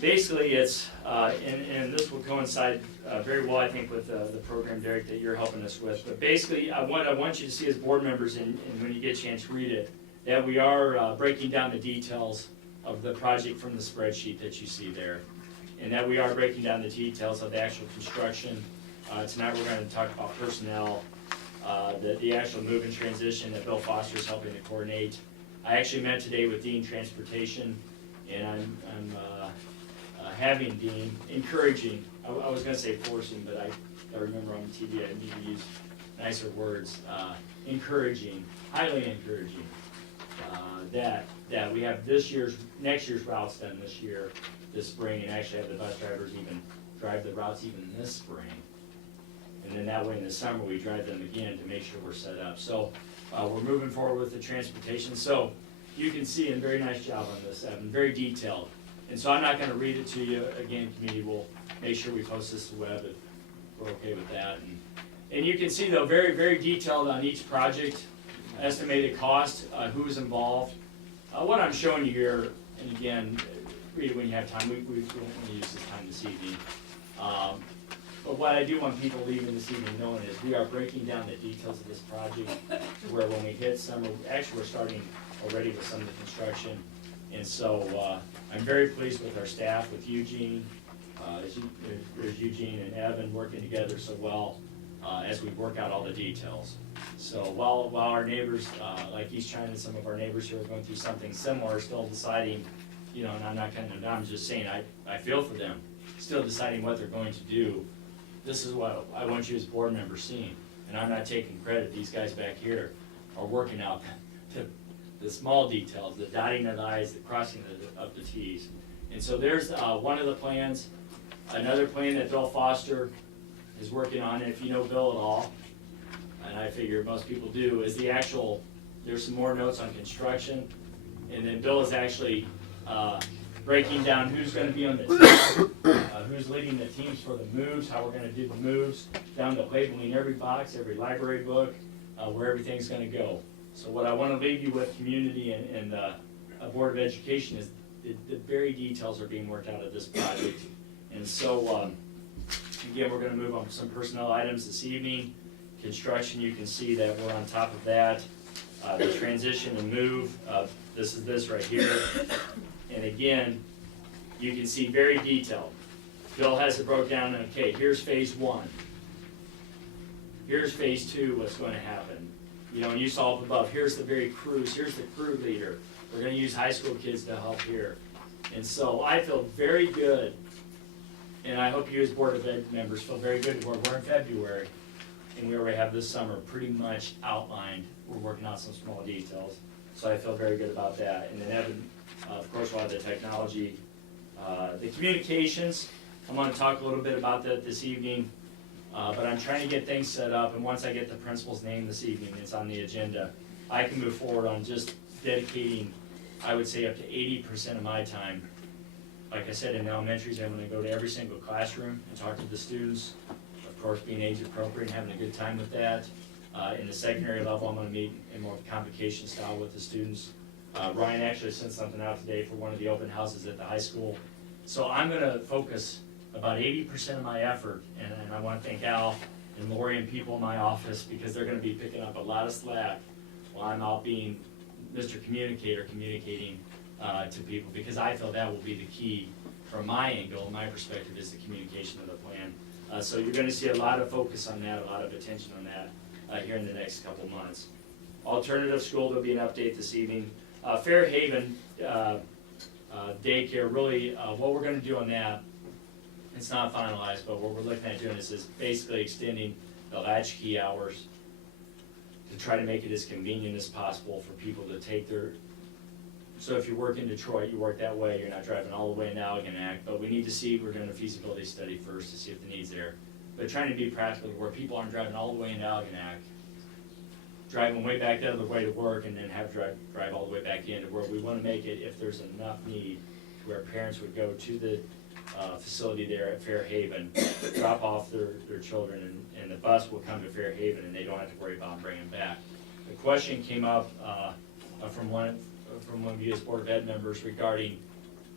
basically, it's and this will coincide very well, I think, with the program, Derek, that you're helping us with. But basically, what I want you to see as board members, and when you get a chance to read it, that we are breaking down the details of the project from the spreadsheet that you see there, and that we are breaking down the details of the actual construction. Tonight we're going to talk about personnel, the actual move and transition that Bill Foster is helping to coordinate. I actually met today with Dean Transportation, and I'm having Dean encouraging, I was going to say forcing, but I remember on TV I need to use nicer words, encouraging, highly encouraging, that we have next year's routes done this spring, and actually have the bus drivers even drive the routes even this spring. And then that way in the summer, we drive them again to make sure we're set up. So we're moving forward with the transportation. So you can see, and very nice job on this, Evan, very detailed. And so I'm not going to read it to you. Again, community will make sure we post this to the web if we're okay with that. And you can see, though, very, very detailed on each project, estimated cost, who's involved. What I'm showing you here, and again, read it when you have time. We don't want to use this time this evening. But what I do want people leaving this evening knowing is we are breaking down the details of this project to where when we hit summer, actually we're starting already with some of the construction. And so I'm very pleased with our staff, with Eugene, there's Eugene and Evan working together so well as we work out all the details. So while our neighbors, like East China, some of our neighbors who are going through something similar, are still deciding, and I'm not I'm just saying I feel for them. still deciding what they're going to do. This is what I want you as board members seeing, and I'm not taking credit. These guys back here are working out the small details, the dotting of the i's, the crossing of the t's. And so there's one of the plans. Another plan that Bill Foster is working on, if you know Bill at all, and I figure most people do, is the actual, there's some more notes on construction. And then Bill is actually breaking down who's gonna be on the team, who's leading the teams for the moves, how we're gonna do the moves, down to labeling every box, every library book, where everything's gonna go. So what I wanna leave you with, community and Board of Education, is the very details are being worked out of this project. And so, again, we're gonna move on some personnel items this evening. Construction, you can see that we're on top of that. The transition and move, this is this right here. And again, you can see very detailed. Bill has it broke down, okay, here's phase 1. Here's phase 2, what's going to happen. You know, and you saw up above, here's the very crews, here's the crew leader. We're gonna use high school kids to help here. And so I feel very good, and I hope you as Board of Ed members feel very good. We're in February, and we already have this summer pretty much outlined. We're working on some small details, so I feel very good about that. And then Evan, of course, we'll have the technology. The communications, I'm gonna talk a little bit about that this evening, but I'm trying to get things set up, and once I get the principal's name this evening, it's on the agenda, I can move forward on just dedicating, I would say, up to 80% of my time. Like I said, in elementaries, I'm gonna go to every single classroom and talk to the students, of course, being age appropriate and having a good time with that. In the secondary level, I'm gonna meet in more convocation style with the students. Ryan actually sent something out today for one of the open houses at the high school. So I'm gonna focus about 80% of my effort, and I wanna thank Al and Lori and people in my office, because they're gonna be picking up a lot of slack while I'm out being Mr. Communicator, communicating to people, because I feel that will be the key from my angle, my perspective, is the communication of the plan. So you're gonna see a lot of focus on that, a lot of attention on that here in the next couple months. Alternative school, there'll be an update this evening. Fairhaven daycare, really, what we're gonna do on that, it's not finalized, but what we're looking at doing is basically extending the latchkey hours to try to make it as convenient as possible for people to take their, so if you work in Detroit, you work that way, you're not driving all the way in Algonac, but we need to see, we're doing a feasibility study first to see if the need's there. But trying to be practical where people aren't driving all the way into Algonac, driving way back the other way to work, and then have drive all the way back in, to where we wanna make it, if there's enough need, to where parents would go to the facility there at Fairhaven, drop off their children, and the bus will come to Fairhaven, and they don't have to worry about bringing them back. The question came up from one of you as Board of Ed members regarding,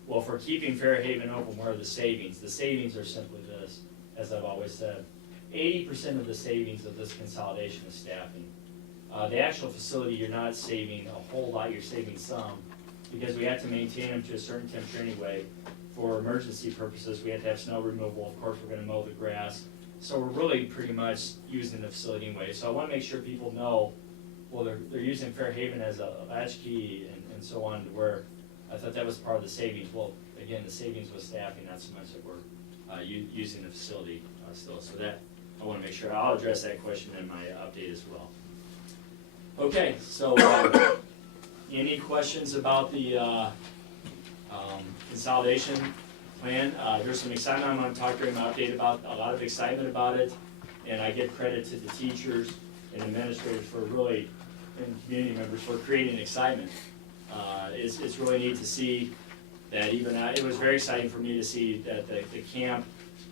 well, if we're keeping Fairhaven open, where are the savings? The savings are simply this, as I've always said. 80% of the savings of this consolidation is staffing. The actual facility, you're not saving a whole lot, you're saving some, because we have to maintain them to a certain temperature anyway. For emergency purposes, we have to have snow removal, of course, we're gonna mow the grass. So we're really pretty much using the facility anyway. So I wanna make sure people know, well, they're using Fairhaven as a latchkey and so on, to where I thought that was part of the savings. Well, again, the savings was staffing, not so much that we're using the facility still. So that, I wanna make sure, I'll address that question in my update as well. Okay, so any questions about the consolidation plan? There's some excitement. I'm going to talk during my update about a lot of excitement about it, and I give credit to the teachers and administrators for really, and community members for creating excitement. It's really neat to see that even it was very exciting for me to see that the camp,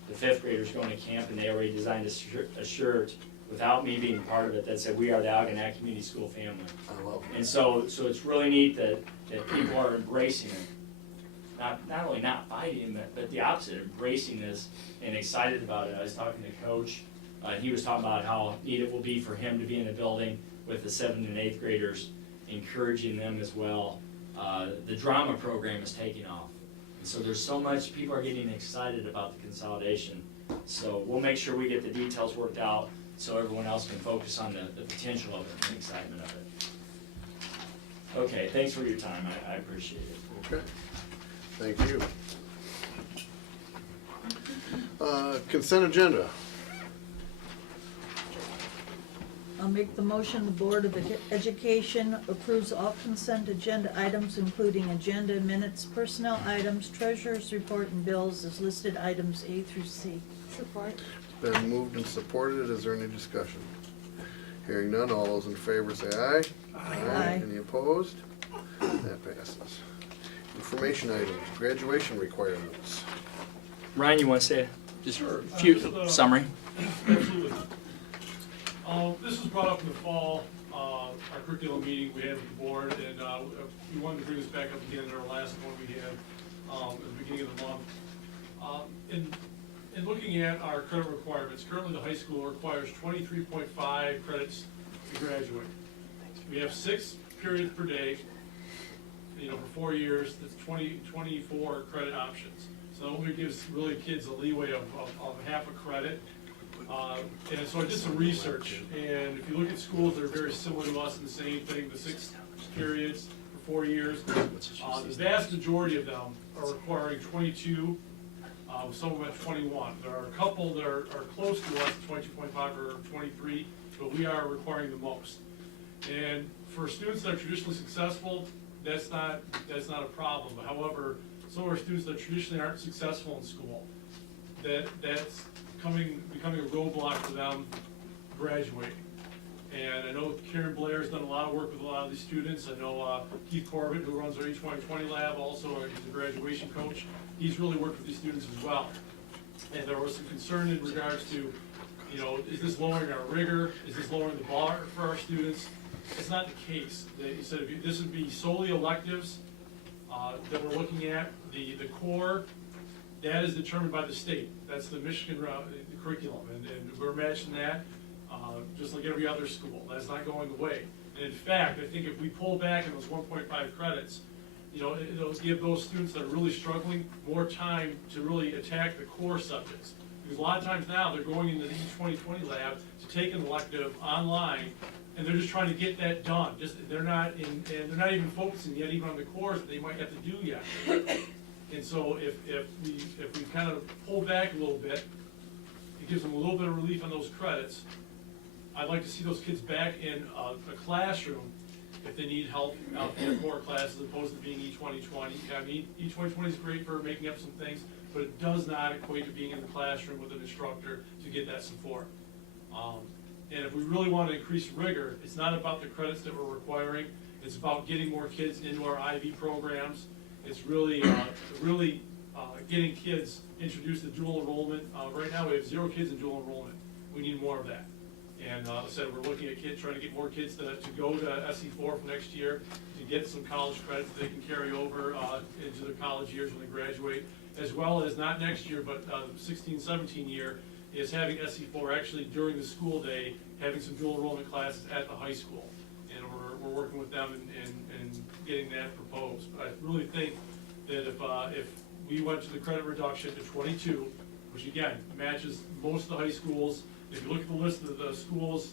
the fifth graders going to camp, and they already designed a shirt without me being part of it that said, "We are the Algonac Community School family." I love it. And so it's really neat that people are embracing it. Not only not fighting it, but the opposite, embracing this and excited about it. I was talking to Coach, he was talking about how neat it will be for him to be in the building with the 7th and 8th graders, encouraging them as well. The drama program is taking off. And so there's so much, people are getting excited about the consolidation. So we'll make sure we get the details worked out so everyone else can focus on the potential of it and the excitement of it. Okay, thanks for your time, I appreciate it. Okay, thank you. Consent agenda. I'll make the motion, the Board of Education approves all consent agenda items, including agenda minutes, personnel items, treasurer's report, and bills as listed items A through C. Support. Been moved and supported. Is there any discussion? Hearing none, all those in favor say aye. Aye. Any opposed? That passes. Information items, graduation requirements. Ryan, you want to say just Sure. a few Just, summary? Absolutely. This was brought up in the fall, our curriculum meeting we had with the board, and we wanted to bring this back up again in our last one we had at the beginning of the month. In looking at our credit requirements, currently the high school requires 23.5 credits to graduate. We have 6 periods per day, for 4 years, that's 24 credit options. So that only gives really kids a leeway of half a credit. And so I did some research, and if you look at schools that are very similar to us in the same thing, the 6 periods for 4 years, the vast majority of them are requiring 22, some of them at 21. There are a couple that are close to us, 22.5 or 23, but we are requiring the most. And for students that are traditionally successful, that's not a problem. However, some of our students that traditionally aren't successful in school, that's becoming a roadblock for them graduating. And I know Karen Blair has done a lot of work with a lot of these students. I know Keith Corbett, who runs our E2020 lab, also he's a graduation coach. He's really worked with these students as well. And there was some concern in regards to, is this lowering our rigor? Is this lowering the bar for our students? It's not the case. He said this would be solely electives that we're looking at. The core, that is determined by the state. That's the Michigan curriculum, and we're matching that just like every other school. That's not going away. And in fact, I think if we pull back in those 1.5 credits, it'll give those students that are really struggling more time to really attack the core subjects. Because a lot of times now, they're going into the E2020 lab to take an elective online, and they're just trying to get that done. They're not even focusing yet even on the cores that they might have to do yet. And so if we kind of pull back a little bit, it gives them a little bit of relief on those credits. I'd like to see those kids back in a classroom if they need help out in their core classes, as opposed to being E2020. I mean, E2020 is great for making up some things, but it does not equate to being in the classroom with an instructor to get that support. And if we really want to increase rigor, it's not about the credits that we're requiring. It's about getting more kids into our IB programs. It's really getting kids introduced to dual enrollment. Right now, we have 0 kids in dual enrollment. We need more of that. And like I said, we're looking at trying to get more kids to go to SE4 for next year, to get some college credits that they can carry over into their college years when they graduate, as well as not next year, but 16-17 year is having SE4 actually during the school day, having some dual enrollment classes at the high school. And we're working with them and getting that proposed. But I really think that if we went to the credit reduction to 22, which again matches most of the high schools. If you look at the list of the schools,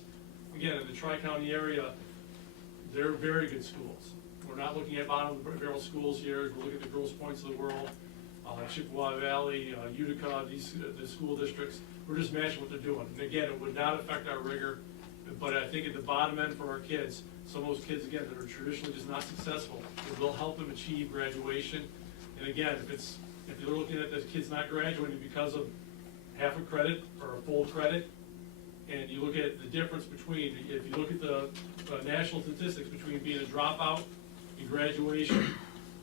again, in the Tri-County area, they're very good schools. We're not looking at bottom of the barrel schools here. We're looking at the Grosse Points of the world, Chippewa Valley, Utica, the school districts. We're just matching what they're doing. And again, it would not affect our rigor, but I think at the bottom end for our kids, some of those kids, again, that are traditionally just not successful, it will help them achieve graduation. And again, if you're looking at the kids not graduating because of half a credit or a full credit, and you look at the difference between, if you look at the national statistics between being a dropout and graduation,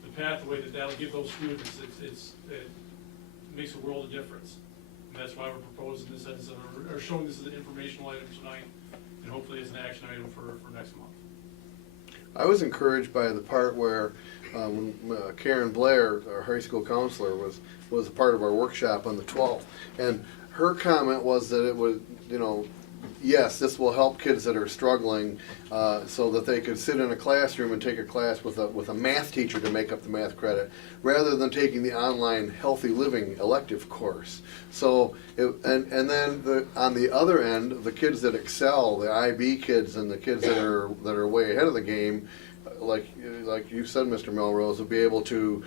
the pathway that'll give those students, it makes a world of difference. And that's why we're proposing this or showing this as an informational item tonight, and hopefully as an action item for next month. I was encouraged by the part where Karen Blair, our high school counselor, was a part of our workshop on the 12th, and her comment was that it would, yes, this will help kids that are struggling, so that they could sit in a classroom and take a class with a math teacher to make up the math credit, rather than taking the online healthy living elective course. So, and then on the other end, the kids that excel, the IB kids and the kids that are way ahead of the game, like you said, Mr. Melrose, will be able to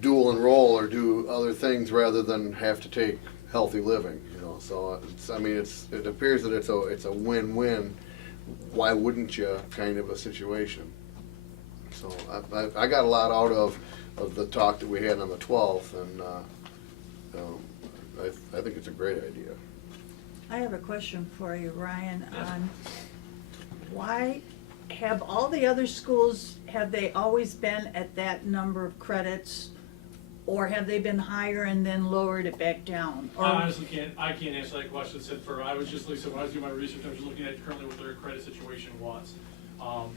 dual enroll or do other things rather than have to take healthy living, you know, so it's, I mean, it appears that it's a win-win. Why wouldn't you kind of a situation? So I got a lot out of the talk that we had on the 12th, and I think it's a great idea. I have a question for you, Ryan, on why have all the other schools, have they always been at that number of credits? Or have they been higher and then lowered it back down? Or- I honestly can't answer that question. I was just, like I said, when I was doing my research, I was looking at currently what their credit situation was.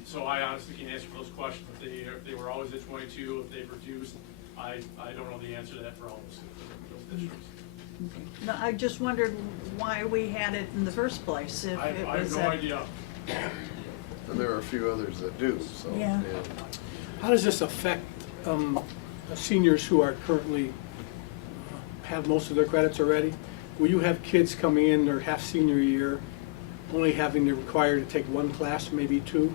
So I honestly can't answer those questions. If they were always at 22, if they've reduced, I don't know the answer to that for all those districts. No, I just wondered why we had it in the first place, if I it have was no at- idea. And there are a few others that do, so. Yeah. How does this affect seniors who are currently, have most of their credits already? Will you have kids coming in their half senior year, only having to require to take one class, maybe two?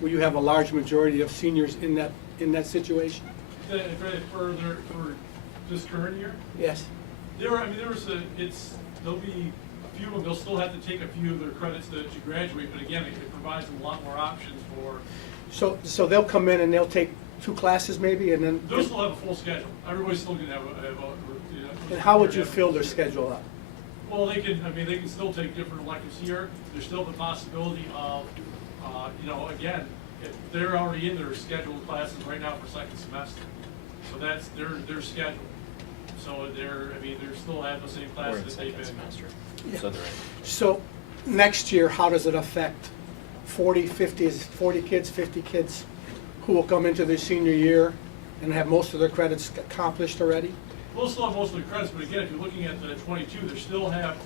Will you have a large majority of seniors in that situation? For this current year, Yes. there'll be a few of them, they'll still have to take a few of their credits to graduate, but again, it provides them a lot more options for, So they'll come in and they'll take two classes maybe, and then? they'll still have a full schedule. Everybody's still gonna have a, you know. And how would you fill their schedule up? Well, they can still take different electives here. There's still the possibility of, again, if they're already in their scheduled classes right now for second semester. So that's their schedule. So they still have the same We're classes in that they've second been. semester. Yeah. So they're in. So next year, how does it affect 40, 50, is it 40 kids, 50 kids who will come into their senior year and have most of their credits accomplished already? We'll still have most of the credits, but again, if you're looking at the 22, they'll still have,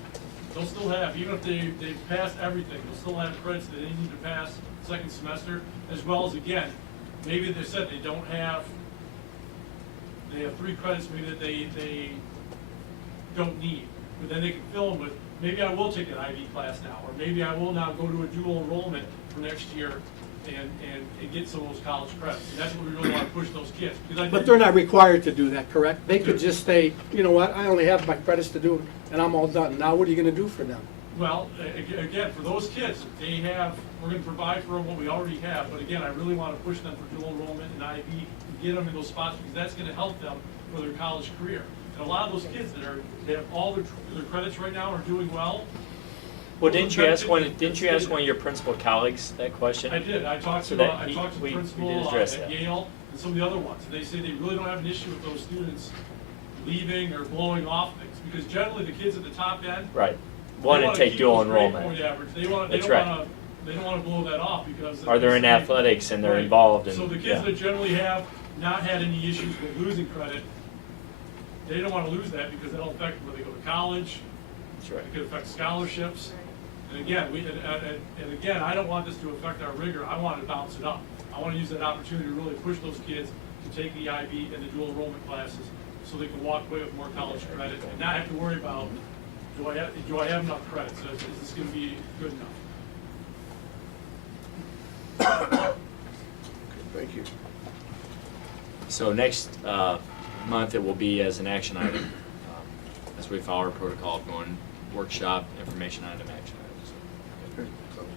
even if they've passed everything, they'll still have credits that they need to pass second semester, as well as, again, maybe they said they have 3 credits maybe that they don't need, but then they can fill them with, maybe I will take an IB class now, or maybe I will now go to a dual enrollment for next year and get some of those college credits. And that's what we really want to push those kids. But they're not required to do that, correct? They could just say, you know what, I only have my credits to do, and I'm all done. Now what are you gonna do for them? Well, again, for those kids, we're gonna provide for them what we already have, but again, I really want to push them for dual enrollment and IB, and get them in those spots, because that's gonna help them for their college career. And a lot of those kids they have all their credits right now, are doing well. Well, didn't you ask one of your principal colleagues that question? I did, I talked So to that the we principal did address at that. Yale, and some of the other ones, and they say they really don't have an issue with those students leaving or blowing off things, because generally the kids at the top end. Right. They Want to wanna take keep dual those grade enrollment. point average. They That's don't right. wanna blow that off because. Or they're in athletics and they're Right. involved in. So the kids yeah. that generally have not had any issues with losing credit, they don't wanna lose that because that'll affect where they go to college. That's right. It could affect scholarships. And again, and again, I don't want this to affect our rigor. I want to bounce it up. I want to use that opportunity to really push those kids to take the IB and the dual enrollment classes so they can walk away with more college credit and not have to worry about, do I have enough credits? Is this going to be good enough? Thank you. So next month it will be as an action item, as we follow our protocol of going workshop, information item, action items. Okay, sounds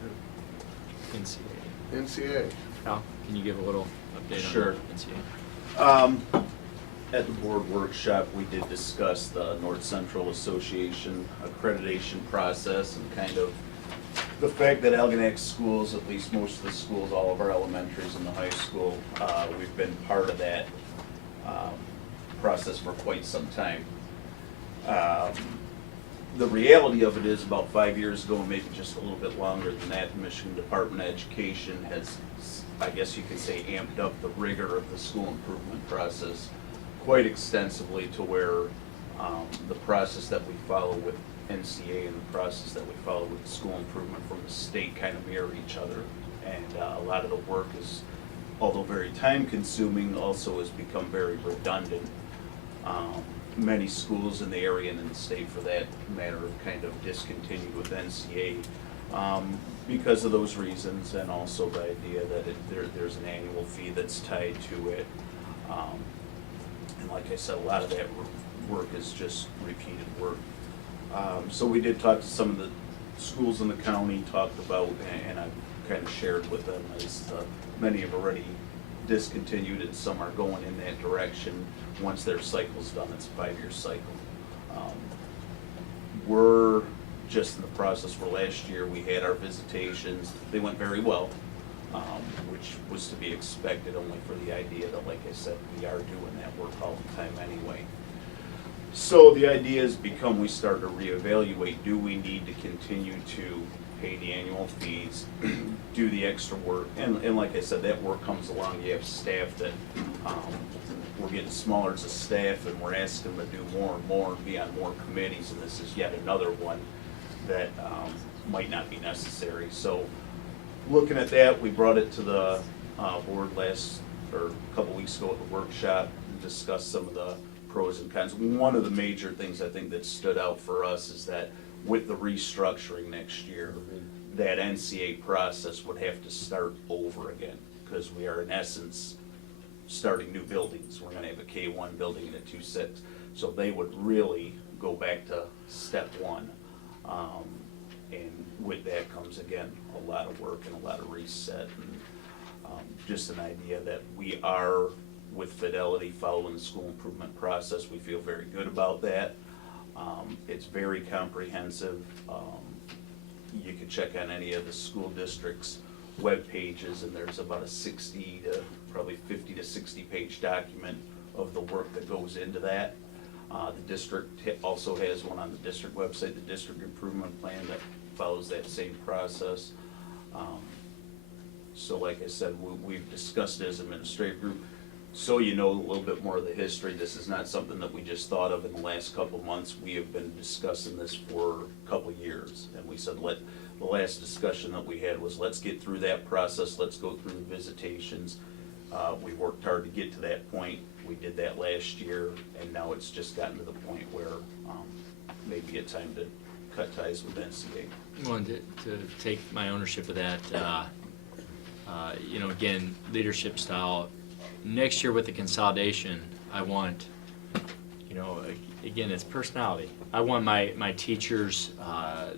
good. NCAA. NCA. Al, can you give a little update Sure. on NCAA? At the board workshop, we did discuss the North Central Association accreditation process and kind of the fact that Algonac schools, at least most of the schools, all of our elementaries and the high school, we've been part of that process for quite some time. The reality of it is about 5 years ago, maybe just a little bit longer than that, the Michigan Department of Education has, I guess you could say, amped up the rigor of the school improvement process quite extensively to where the process that we follow with NCA and the process that we follow with the school improvement from the state kind of mirror each other. And a lot of the work is, although very time consuming, also has become very redundant. Many schools in the area and in the state, for that matter, have kind of discontinued with NCA because of those reasons, and also the idea that there's an annual fee that's tied to it. and like I said, a lot of that work is just repeated work. So we did talk to some of the schools in the county, talked about, and I kind of shared with them, as many have already discontinued and some are going in that direction. Once their cycle's done, it's a 5-year cycle. We're just in the process where last year we had our visitations. They went very well, which was to be expected, only for the idea that, like I said, we are doing that work all the time anyway. So the idea has become, we start to reevaluate, do we need to continue to pay the annual fees, do the extra work? And like I said, that work comes along, you have staff that, we're getting smaller as a staff, and we're asking them to do more and more and be on more committees, and this is yet another one that might not be necessary. So looking at that, we brought it to the board a couple weeks ago at the workshop, and discussed some of the pros and cons. One of the major things I think that stood out for us is that with the restructuring next year, that NCA process would have to start over again, because we are in essence starting new buildings. We're gonna have a K1 building and a 2-6, so they would really go back to step one. And with that comes, again, a lot of work and a lot of reset, and just an idea that we are, with Fidelity, following the school improvement process. We feel very good about that. It's very comprehensive. You could check on any of the school districts' web pages, and there's about a 60 to probably 50 to 60 page document of the work that goes into that. The district also has one on the district website, the district improvement plan, that follows that same process. So like I said, we've discussed it as an administrative group. So you know a little bit more of the history, this is not something that we just thought of in the last couple of months. We have been discussing this for a couple of years, and we said, the last discussion that we had was, let's get through that process, let's go through the visitations. We worked hard to get to that point. We did that last year, and now it's just gotten to the point where maybe it's time to cut ties with NCA. Wanted to take my ownership of that. Again, leadership style. Next year with the consolidation, I want, again, it's personality. I want my teachers,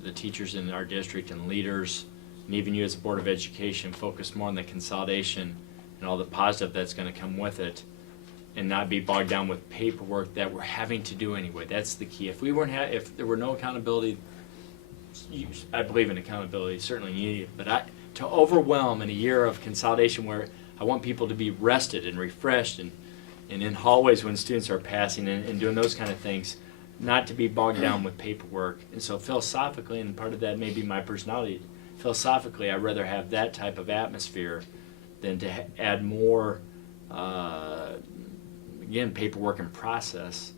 the teachers in our district and leaders, and even you as a Board of Education, focus more on the consolidation and all the positive that's going to come with it, and not be bogged down with paperwork that we're having to do anyway. That's the key. If there were no accountability, I believe in accountability, certainly needed, but to overwhelm in a year of consolidation where I want people to be rested and refreshed and in hallways when students are passing and doing those kind of things, not to be bogged down with paperwork. And so philosophically, and part of that may be my personality, philosophically I'd rather have that type of atmosphere than to add more, again, paperwork and process,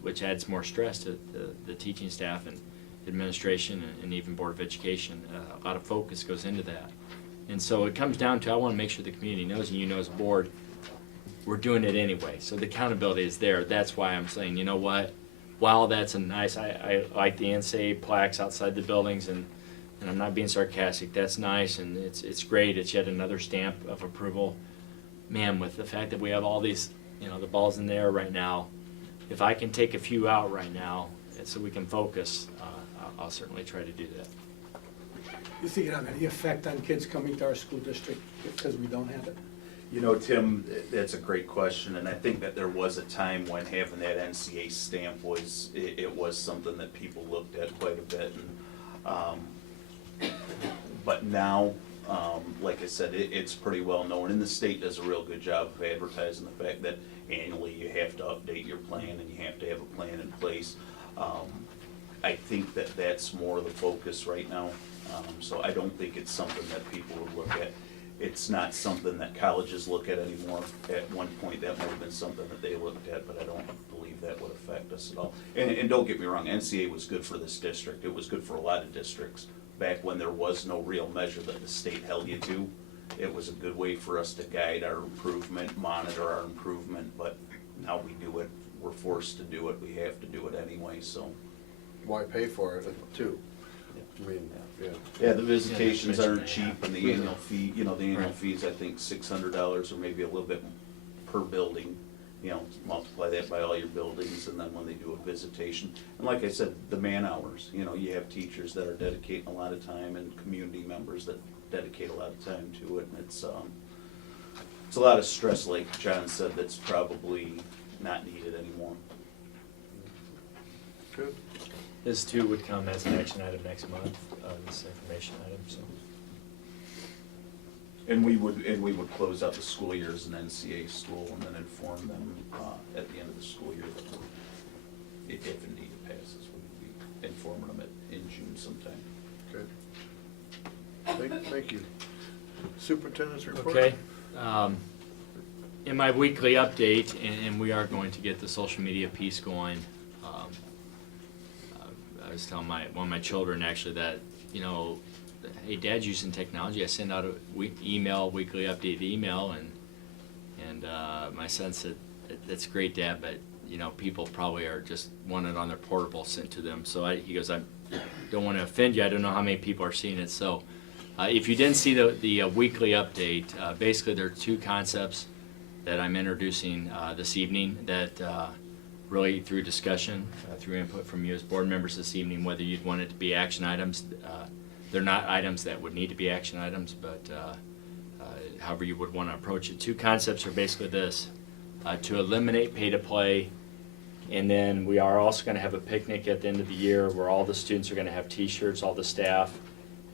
which adds more stress to the teaching staff and administration and even Board of Education. A lot of focus goes into that. And so it comes down to, I want to make sure the community knows, and you know as a board, we're doing it anyway. So the accountability is there. That's why I'm saying, you know what, while that's a nice, I like the NSA plaques outside the buildings, and I'm not being sarcastic, that's nice, and it's great. It's yet another stamp of approval. Man, with the fact that we have all these, the ball's in the air right now, if I can take a few out right now so we can focus, I'll certainly try to do that. You think it have any effect on kids coming to our school district because we don't have it? Tim, that's a great question, and I think that there was a time when having that NCA stamp it was something that people looked at quite a bit, and but now, like I said, it's pretty well known, and the state does a real good job of advertising the fact that annually you have to update your plan and you have to have a plan in place. I think that that's more the focus right now, so I don't think it's something that people would look at. It's not something that colleges look at anymore. At one point, that might have been something that they looked at, but I don't believe that would affect us at all. And don't get me wrong, NCA was good for this district. It was good for a lot of districts. Back when there was no real measure that the state held you to, it was a good way for us to guide our improvement, monitor our improvement, but now we do it. We're forced to do it. We have to do it anyway, so. Why pay for it too? I mean, yeah. Yeah, the visitations Yeah, aren't cheap, and the annual fee, the annual Right. fee is, I think, $600 or maybe a little bit per building. you know, multiply that by all your buildings, and then when they do a visitation. And like I said, the man hours, you know, you have teachers that are dedicating a lot of time and community members that dedicate a lot of time to it, and it's a lot of stress, like John said, that's probably not needed anymore. Good. This too would come as an action item next month, this information item, so. And we would close out the school year as an NCA school and then inform them at the end of the school year that if indeed it passes, we'd be informing them in June sometime. Good. Thank you. Superintendent's report? Okay. In my weekly update, and we are going to get the social media piece going, I was telling one of my children actually that, you know, hey, Dad's using technology. I send out a weekly update email, and my son said, "That's great, Dad, but you know, people probably are just want it on their portable sent to them." So he goes, "I don't want to offend you. I don't know how many people are seeing it." So if you didn't see the weekly update, basically there are two concepts that I'm introducing this evening that really through discussion, through input from you as board members this evening, whether you'd want it to be action items. They're not items that would need to be action items, but however you would want to approach it. Two concepts are basically this, to eliminate pay-to-play, and then we are also going to have a picnic at the end of the year where all the students are going to have t-shirts, all the staff,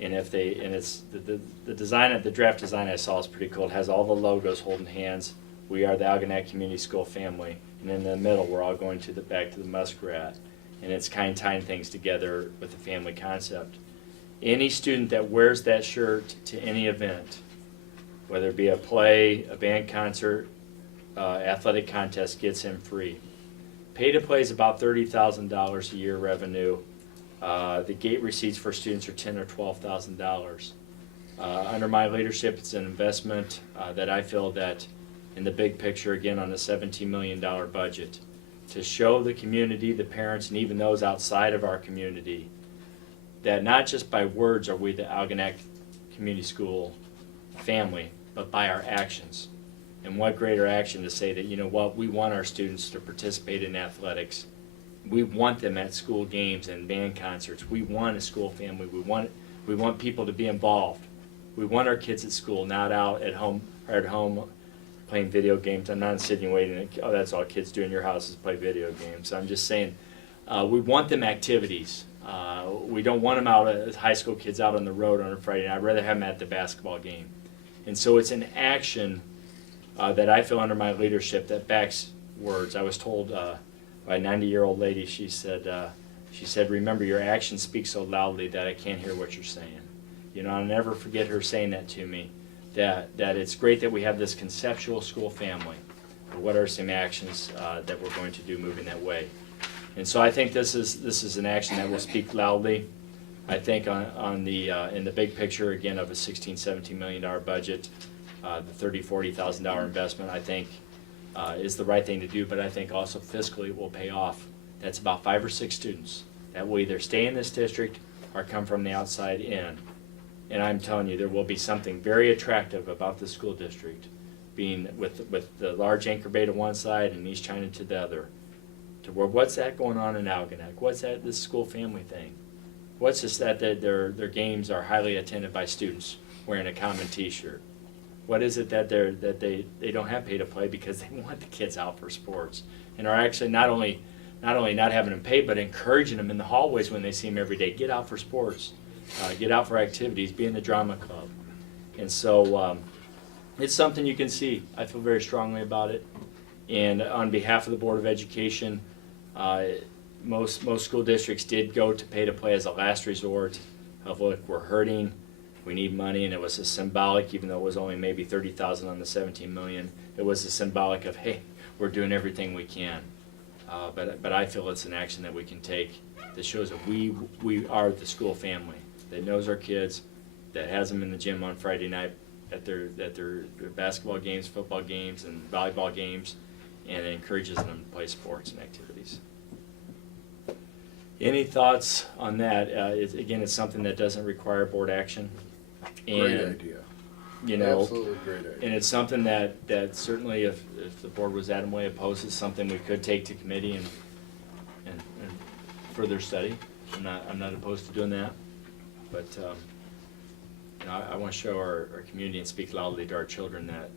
and it's the design, the draft design I saw is pretty cool. It has all the logos holding hands. We are the Algonac Community School family, and in the middle we're all going back to the Muskrat, and it's kind of tying things together with the family concept. Any student that wears that shirt to any event, whether it be a play, a band concert, athletic contest, gets in free. Pay to play is about $30,000 a year revenue. The gate receipts for students are $10,000 or $12,000. Under my leadership, it's an investment that I feel that in the big picture, again, on a $17 million budget, to show the community, the parents, and even those outside of our community, that not just by words are we the Algonac Community School family, but by our actions. And what greater action to say that, you know what, we want our students to participate in athletics. We want them at school games and band concerts. We want a school family. We want people to be involved. We want our kids at school, not out at home playing video games. I'm not insinuating, oh, that's all kids do in your house is play video games. I'm just saying we want them activities. We don't want them out as high school kids out on the road on a Friday night. I'd rather have them at the basketball game. And so it's an action that I feel under my leadership that backs words. I was told by a 90-year-old lady, she said, remember, your actions speak so loudly that I can't hear what you're saying. You know, I'll never forget her saying that to me, that it's great that we have this conceptual school family, but what are some actions that we're going to do moving that way? And so I think this is an action that will speak loudly. I think in the big picture, again, of a $16-17 million budget, the $30,000-40,000 investment, I think is the right thing to do, but I think also fiscally it will pay off. That's about 5 or 6 students that will either stay in this district or come from the outside in. And I'm telling you, there will be something very attractive about the school district, being with the large anchor bay to one side and East China to the other. To where, what's that going on in Algonac? What's that, this school family thing? What's this that their games are highly attended by students wearing a common T-shirt? What is it that they don't have pay to play because they want the kids out for sports and are actually not only not having them pay, but encouraging them in the hallways when they see them every day. Get out for sports, get out for activities, be in the drama club. And so it's something you can see. I feel very strongly about it. And on behalf of the Board of Education, most school districts did go to pay to play as a last resort of, look, we're hurting, we need money, and it was a symbolic, even though it was only maybe 30,000 on the 17 million, it was a symbolic of, hey, we're doing everything we can. But I feel it's an action that we can take that shows that we are the school family that knows our kids, that has them in the gym on Friday night at their basketball games, football games, and volleyball games, and encourages them to play sports and activities. Any thoughts on that? Again, it's something that doesn't require board action. Great idea. you know. Absolutely great idea. And it's something that certainly if the board was adamantly opposed, it's something we could take to committee and further study. I'm not opposed to doing that, but, you know, I want to show our community and speak loudly to our children that,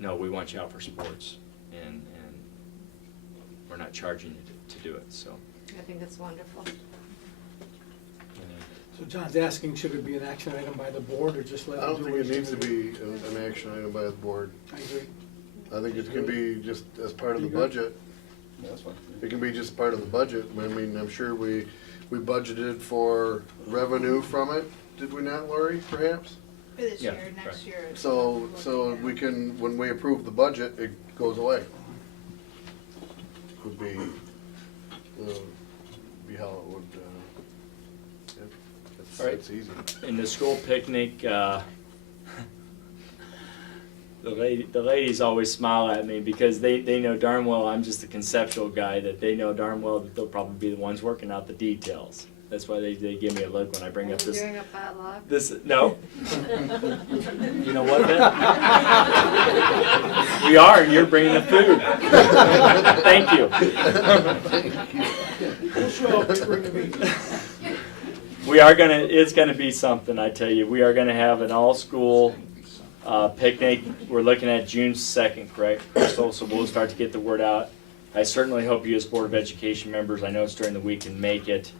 no, we want you out for sports, and we're not charging you to do it, so. I think it's wonderful. So John's asking, should it be an action item by the board or just let I him don't do think what it he's needs to doing? be an action item by the board. I agree. I think it can be just as part of the You agree? budget. Yeah, that's fine. It can be just part of the budget. I mean, I'm sure we budgeted for revenue from it, did we not, Lori, perhaps? For this Yeah, year, next right. year. So we can, when we approve the budget, it goes away. Would be how it would, All right. it's easy. In the school picnic, the ladies always smile at me because they know darn well I'm just a conceptual guy, that they know darn well that they'll probably be the ones working out the details. That's why they give me a look when I bring up Are we this. doing a potluck? No. You know what, Ben? We are, and you're bringing the food. Thank you. We'll show up during the meeting. It's gonna be something, I tell you. We are gonna have an all-school picnic. We're looking at June 2nd, correct, Crystal? So we'll start to get the word out. I certainly hope you as Board of Education members, I know it's during the week, can make it.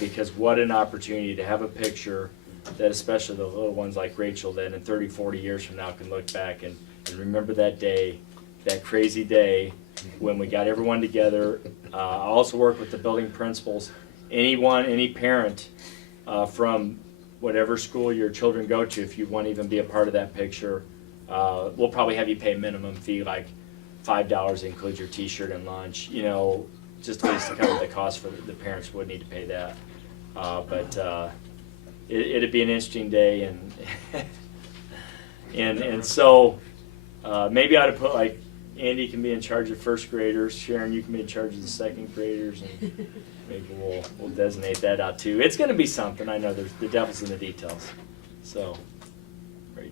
Because what an opportunity to have a picture that especially the little ones like Rachel that in 30, 40 years from now can look back and remember that day, that crazy day when we got everyone together. I also work with the building principals. Any parent from whatever school your children go to, if you want to even be a part of that picture, we'll probably have you pay a minimum fee like $5, include your t-shirt and lunch, you know, just at least to cover the cost for the parents would need to pay that. But it'd be an interesting day, and so maybe I ought to put like Andy can be in charge of first graders, Sharon you can be in charge of the second graders, and maybe we'll designate that out too. It's going to be something. I know there's the devil's in the details. So, Ray,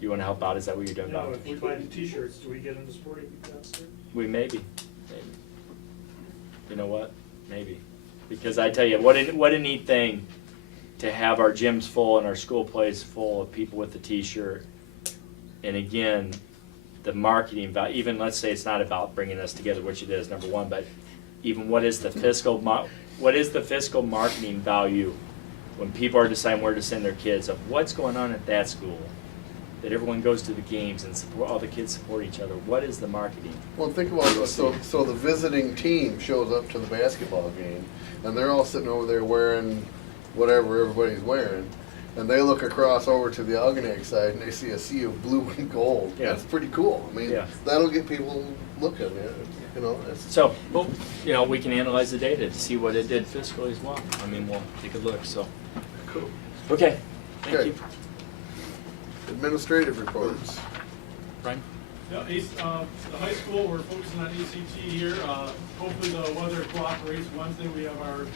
you want to help out? Is that what you're doing? No, Uh, if we buy the t-shirts, do we get them to sporting goods? We maybe. You know what? Maybe. Because I tell you, what a neat thing to have our gyms full and our school plays full of people with the t-shirt. And again, the marketing value, even let's say it's not about bringing us together, which it is, number one, but even what is the fiscal marketing value when people are deciding where to send their kids of what's going on at that school? That everyone goes to the games and support, all the kids support each other. What is the marketing? Well, think about it. So the visiting team shows up to the basketball game, and they're all sitting over there wearing whatever everybody's wearing, and they look across over to the Algonac side, and they see a sea of blue and gold. Yeah. That's pretty cool. I mean, Yeah. that'll get people looking at it. You know, that's, So, well, you know, we can analyze the data to see what it did fiscally as well. I mean, we'll take a look, so. cool. Okay, thank Okay. you. Administrative reports. Brian? Yeah, the high school, we're focusing on ACT here. Hopefully the weather cooperates. Wednesday, we have our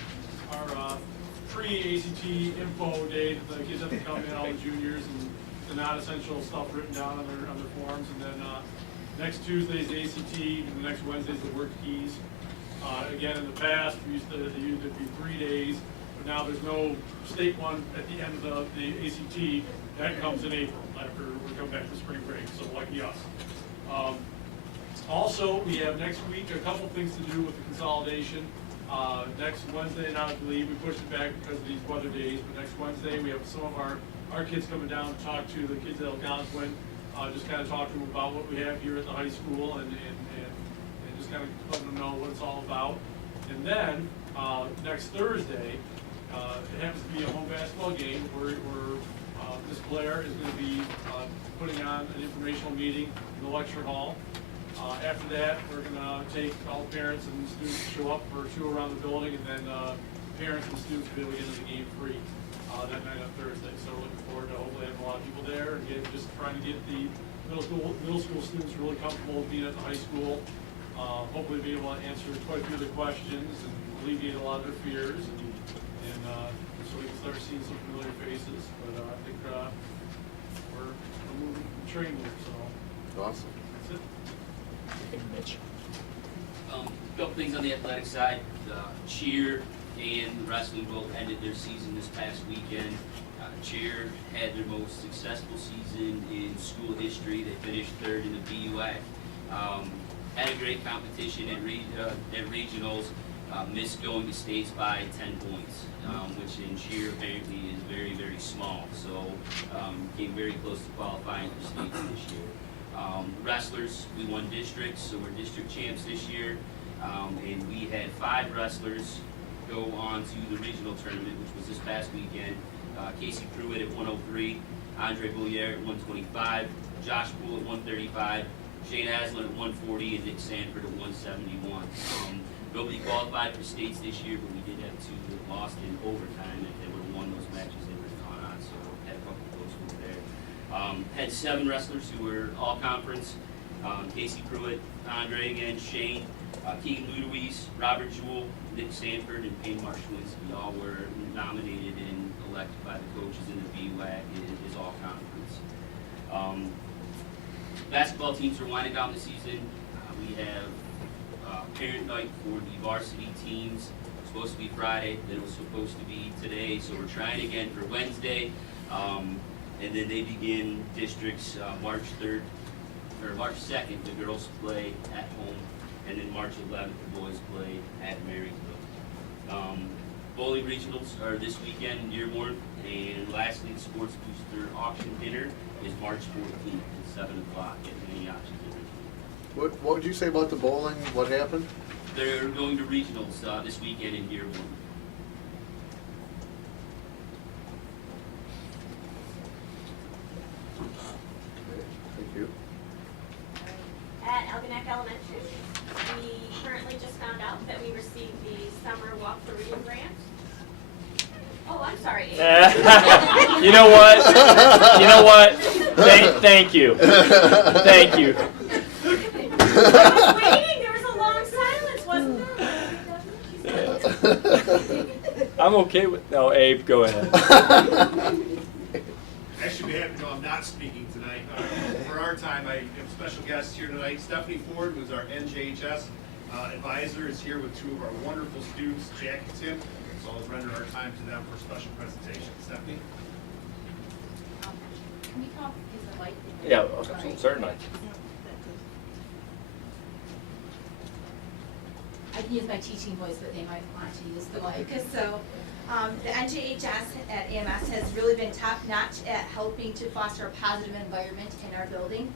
pre-ACT info day that the kids have to come in, all the juniors, and the non-essential stuff written down on their forms. And then next Tuesday is the ACT, and the next Wednesday is the work keys. Again, in the past, we used to use it be 3 days, but now there's no state one at the end of the ACT. That comes in April, after we come back to spring break, so lucky us. Also, we have next week a couple things to do with the consolidation. Next Wednesday, now I believe, we pushed it back because of these weather days, but next Wednesday, we have some of our kids coming down to talk to the kids at Algonquin, just kind of talk to them about what we have here at the high school and just kind of let them know what it's all about. And then, next Thursday, it happens to be a home basketball game where Ms. Blair is going to be putting on an informational meeting in the lecture hall. After that, we're going to take all parents and students to show up for a tour around the building, and then parents and students will be able to get into the game free that night on Thursday. So we're looking forward to hopefully having a lot of people there, and just trying to get the middle school students really comfortable being at the high school. Hopefully be able to answer quite a few of the questions and alleviate a lot of their fears, and so we can start seeing some familiar faces. But I think we're train with, so Awesome. that's it. Mitch. Couple things on the athletic side, cheer and wrestling both ended their season this past weekend. Cheer had their most successful season in school history. They finished third in the BOE. Had a great competition at regionals, missed going to states by 10 points, which in cheer apparently is very, very small. So came very close to qualifying for states this year. Wrestlers, we won districts, so we're district champs this year. And we had 5 wrestlers go on to the regional tournament, which was this past weekend. Casey Pruitt at 103, Andre Boulier at 125, Josh Poole at 135, Shane Aslan at 140, and Nick Sanford at 171. Nobody qualified for states this year, but we did have 2 that lost in overtime. If they would have won those matches, they would have gone on, so had a couple of those who were there. Had 7 wrestlers who were all conference. Casey Pruitt, Andre again, Shane, Keegan Ludowies, Robert Jewell, Nick Sanford, and Payne Marshwinsky all were nominated and elected by the coaches in the BWAC is all conference. Basketball teams are winding down the season. We have parent night for the varsity teams. It's supposed to be Friday, then it was supposed to be today, so we're trying again for Wednesday. And then they begin districts March 3rd, or March 2nd, the girls play at home, and then March 11th, the boys play at Marysville. Bowling regionals are this weekend in Dearborn, and lastly, the Sports Booster Auction Dinner is March 14th at 7 o'clock at Mini Auctions in Richmond. What would you say about the bowling? What happened? They're going to regionals this weekend in Dearborn. Okay, thank you. At Algonac Elementary, we currently just found out that we received the summer walk for reading grant. Oh, I'm sorry. You know what? You know what? Thank you. Thank you. I was waiting, there was a long silence, wasn't there? I'm okay with, no, Abe, go ahead. I should be happy to know I'm not speaking tonight. For our time, I have special guests here tonight. Stephanie Ford, who's our NJHS advisor, is here with 2 of our wonderful students, Jack and Tim. So I'll render our time to them for a special presentation. Stephanie? Can we talk, is the light? Yeah, certainly. I can use my teaching voice, but they might want to use the mic. So, the NJHS at AMS has really been top-notch at helping to foster a positive environment in our building.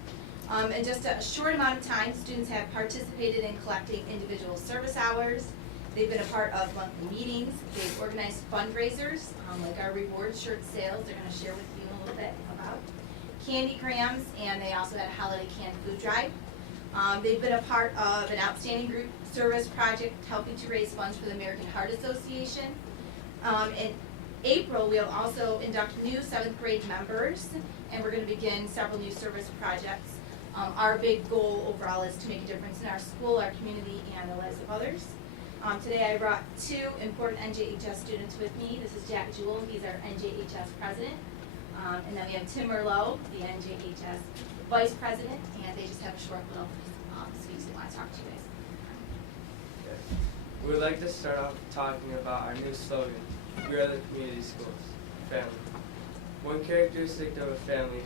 In just a short amount of time, students have participated in collecting individual service hours. They've been a part of monthly meetings. They've organized fundraisers, like our reward shirt sales. They're going to share with you a little bit about candygrams, and they also had a holiday canned food drive. They've been a part of an outstanding group service project helping to raise funds for the American Heart Association. In April, we'll also induct new 7th grade members, and we're going to begin several new service projects. Our big goal overall is to make a difference in our school, our community, and the lives of others. Today I brought 2 important NJHS students with me. This is Jack Jewell, he's our NJHS president. And then we have Tim Merlot, the NJHS vice president, and they just have a short little speech they want to talk to you guys. We would like to start off talking about our new slogan, we are the community schools, family. One characteristic of a family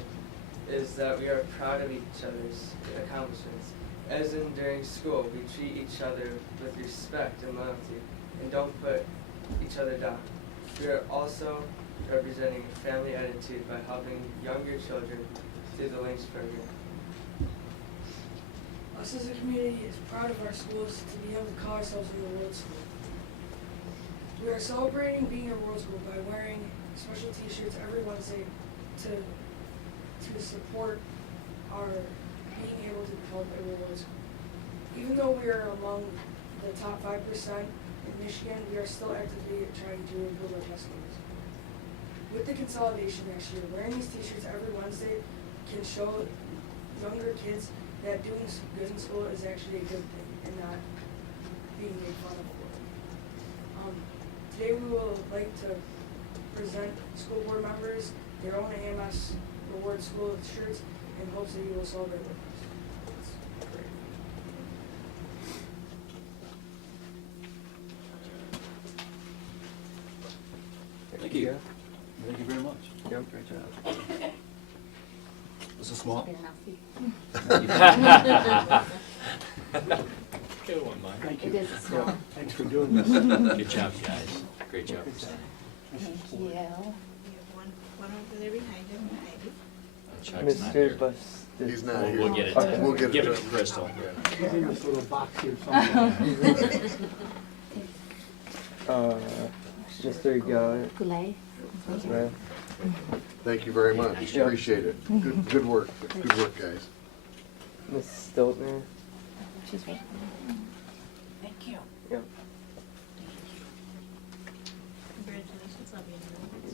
is that we are proud of each other's accomplishments. As in during school, we treat each other with respect and loyalty and don't put each other down. We are also representing a family attitude by helping younger children through the Links program. Us as a community is proud of our schools to be able to call ourselves a world school. We are celebrating being a world school by wearing special t-shirts every Wednesday to support our being able to become a world school. Even though we are among the top 5% in Michigan, we are still actively trying to improve our test scores. With the consolidation next year, wearing these t-shirts every Wednesday can show younger kids that doing good in school is actually a good thing and not being made fun of for it. Today we will like to present school board members their own AMS Reward School shirts and hopes that you will celebrate with us. Thank you. Thank you very much. Yep. Great job. Was it small? Good one, Mike. Thank It you. is small. Thanks for doing this. Good job, guys. Great job. Thank you. We have one over there behind him, maybe. Chuck's not Mr. here. Bus. He's not here. We'll get it. Okay. We'll get Give to it to Crystal. He's in this little box here somewhere. Mr. Gallagher. Goulet. Right. Thank you very much. Yeah. Appreciate it. Good work. Good work, guys. Miss Stiltner. She's right. Thank you. Yep. Congratulations on being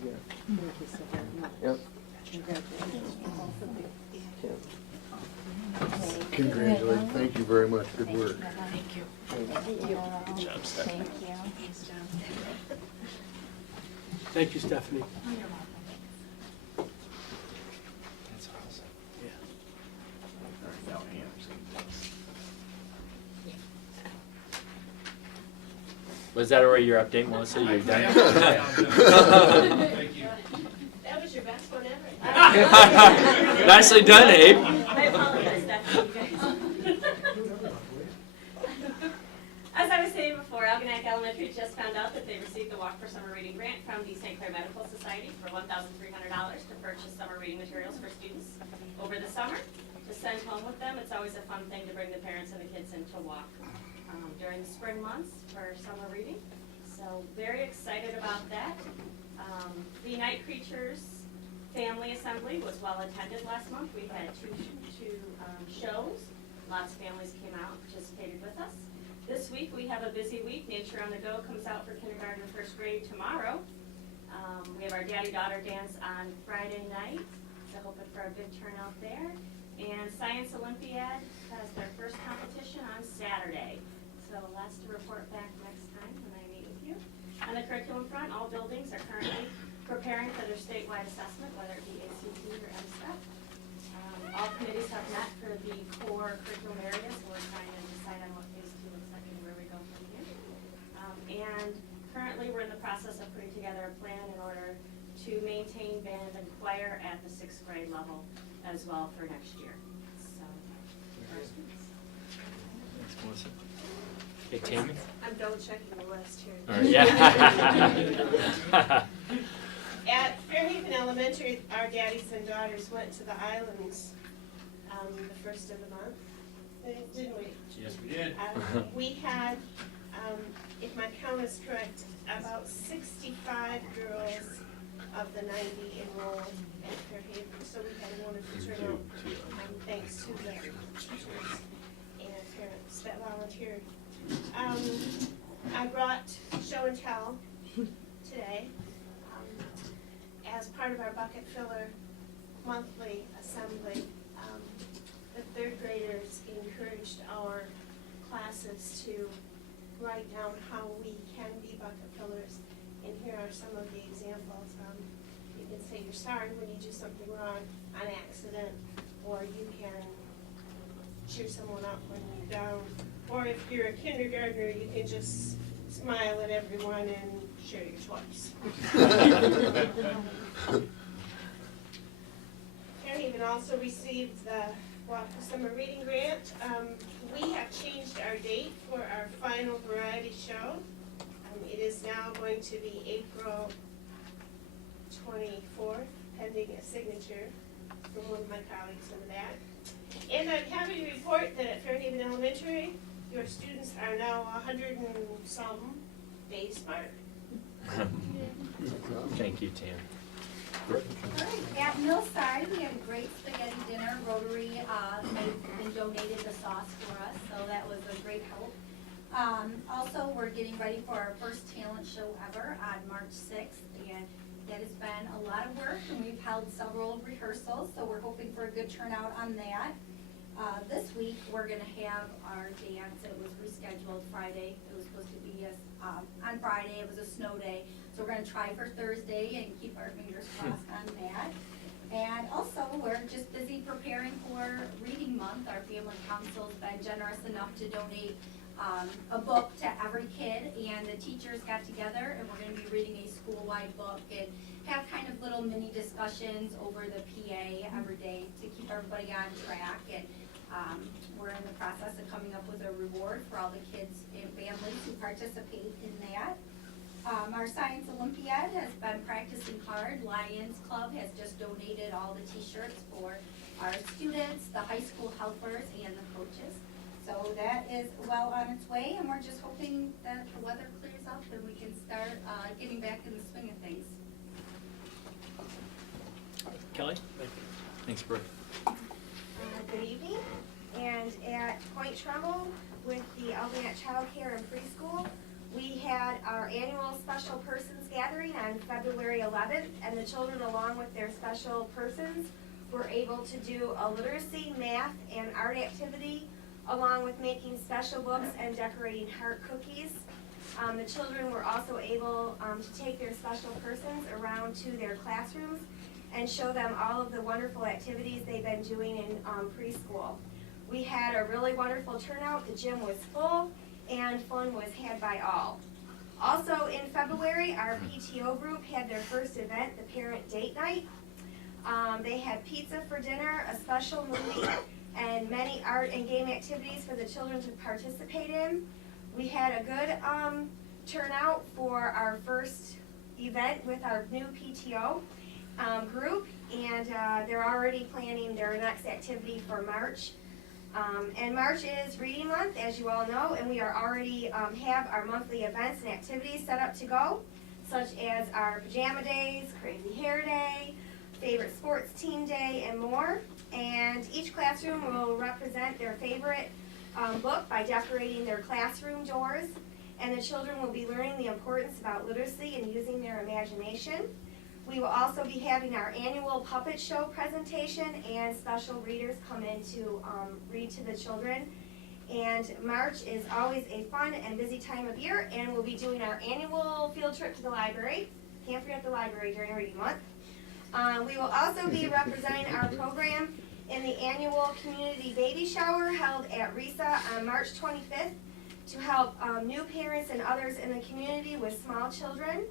Yeah. Thank you so very much. Yep. Congratulations. Yep. Congratulations. Thank you very much. Good work. Thank you. Good job, Stephanie. Thank you. Thank you, Stephanie. That's awesome. Was that already your update, Melissa? You're done? Thank you. That was your best one ever. Nicely done, Abe. I apologize, Stephanie, you guys. As I was saying before, Algonac Elementary just found out that they received a Walk for Summer Reading grant from the St. Clair Medical Society for $1,300 to purchase summer reading materials for students over the summer to send home with them. It's always a fun thing to bring the parents and the kids in to walk during the spring months for summer reading. So very excited about that. The Night Creatures Family Assembly was well attended last month. We had two shows. Lots of families came out and participated with us. This week, we have a busy week. Nature on the Go comes out for kindergarten and first grade tomorrow. We have our daddy-daughter dance on Friday night, so hoping for a big turnout there. And Science Olympiad has their first competition on Saturday. So lots to report back next time when I meet with you. On the curriculum front, all buildings are currently preparing for their statewide assessment, whether it be ACT or MSTEP. All committees have met for the core curriculum areas. We're trying to decide on what phase 2 looks like and where we go from here. And currently, we're in the process of putting together a plan in order to maintain band and choir at the 6th grade level as well for next year. So, for our students. Thanks, Melissa. Hey, Tammy? I'm double checking the list here. All right, yeah. At Fairhaven Elementary, our daddies and daughters went to the islands the first of the month, didn't we? Yes, we did. We had, if my count is correct, about 65 girls of the 90 enrolled at Fairhaven, so we had a wonderful turnout, thanks to the teachers and parents that volunteered. I brought show and tell today. As part of our bucket filler monthly assembly, the third graders encouraged our classes to write down how we can be bucket fillers. And here are some of the examples. You can say you're sorry when you do something wrong on accident, or you can cheer someone up when you're down. Or if you're a kindergartner, you can just smile at everyone and share your toys. Fairhaven also received the Walk for Summer Reading Grant. We have changed our date for our final variety show. It is now going to be April 24th, pending a signature from one of my colleagues in the back. And I'm happy to report that at Fairhaven Elementary, your students are now 100 and some days smart. Thank you, Tam. At Millside, we had a great spaghetti dinner. Rotary, they've been donated the sauce for us, so that was a great help. Also, we're getting ready for our first talent show ever on March 6th, and that has been a lot of work, and we've held several rehearsals, so we're hoping for a good turnout on that. This week, we're gonna have our dance. It was rescheduled Friday. It was supposed to be on Friday. It was a snow day. So we're gonna try for Thursday and keep our fingers crossed on that. And also, we're just busy preparing for Reading Month. Our family council's been generous enough to donate a book to every kid, and the teachers got together, and we're gonna be reading a school-wide book and have kind of little mini discussions over the PA every day to keep everybody on track. And we're in the process of coming up with a reward for all the kids and families who participate in that. Our Science Olympiad has been practicing hard. Lions Club has just donated all the t-shirts for our students, the high school helpers, and the coaches. So that is well on its way, and we're just hoping that the weather clears up and we can start getting back in the swing of things. Kelly? Thanks, Brooke. Good evening, and at Point Trumbull with the Albinet Child Care and Preschool, we had our annual Special Persons Gathering on February 11th, and the children, along with their special persons, were able to do a literacy, math, and art activity, along with making special books and decorating heart cookies. The children were also able to take their special persons around to their classrooms and show them all of the wonderful activities they've been doing in preschool. We had a really wonderful turnout. The gym was full and fun was had by all. Also in February, our PTO group had their first event, the Parent Date Night. They had pizza for dinner, a special movie, and many art and game activities for the children to participate in. We had a good turnout for our first event with our new PTO group, and they're already planning their next activity for March. And March is Reading Month, as you all know, and we are already have our monthly events and activities set up to go, such as our Pajama Days, Crazy Hair Day, Favorite Sports Team Day, and more. And each classroom will represent their favorite book by decorating their classroom doors, and the children will be learning the importance about literacy and using their imagination. We will also be having our annual puppet show presentation, and special readers come in to read to the children. And March is always a fun and busy time of year, and we'll be doing our annual field trip to the library. Can't forget the library during Reading Month. We will also be representing our program in the annual community baby shower held at RISA on March 25th to help new parents and others in the community with small children.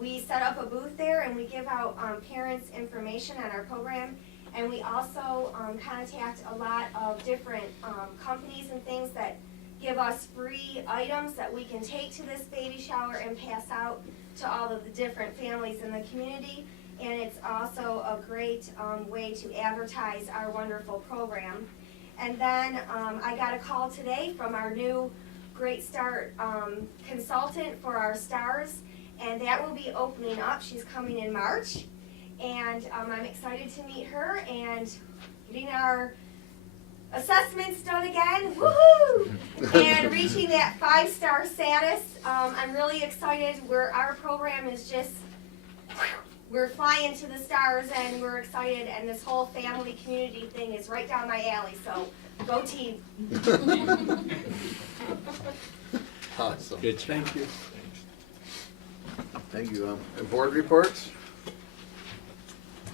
We set up a booth there and we give out parents information on our program, and we also contact a lot of different companies and things that give us free items that we can take to this baby shower and pass out to all of the different families in the community. And it's also a great way to advertise our wonderful program. And then I got a call today from our new Great Start consultant for our stars, and that will be opening up. She's coming in March, and I'm excited to meet her and getting our assessments done again, woohoo! And reaching that 5-star status. I'm really excited. Our program is just, we're flying to the stars, and we're excited, and this whole family community thing is right down my alley, so go team. Awesome. Good job. Thank you. Thank you. And board reports?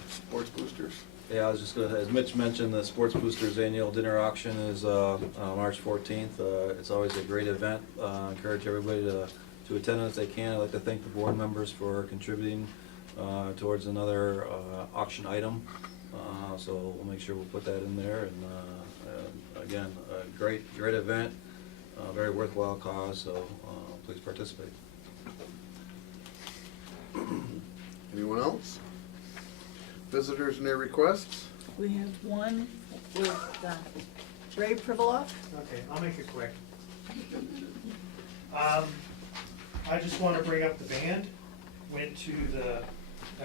Sports boosters? Yeah, I was just gonna, as Mitch mentioned, the Sports Boosters Annual Dinner Auction is March 14th. It's always a great event. Encourage everybody to attend if they can. I'd like to thank the board members for contributing towards another auction item. So we'll make sure we'll put that in there. And again, a great event, very worthwhile cause, so please participate. Anyone else? Visitors and their requests? We have one with Ray Priviloff. Okay, I'll make it quick. I just want to bring up the band. Went to the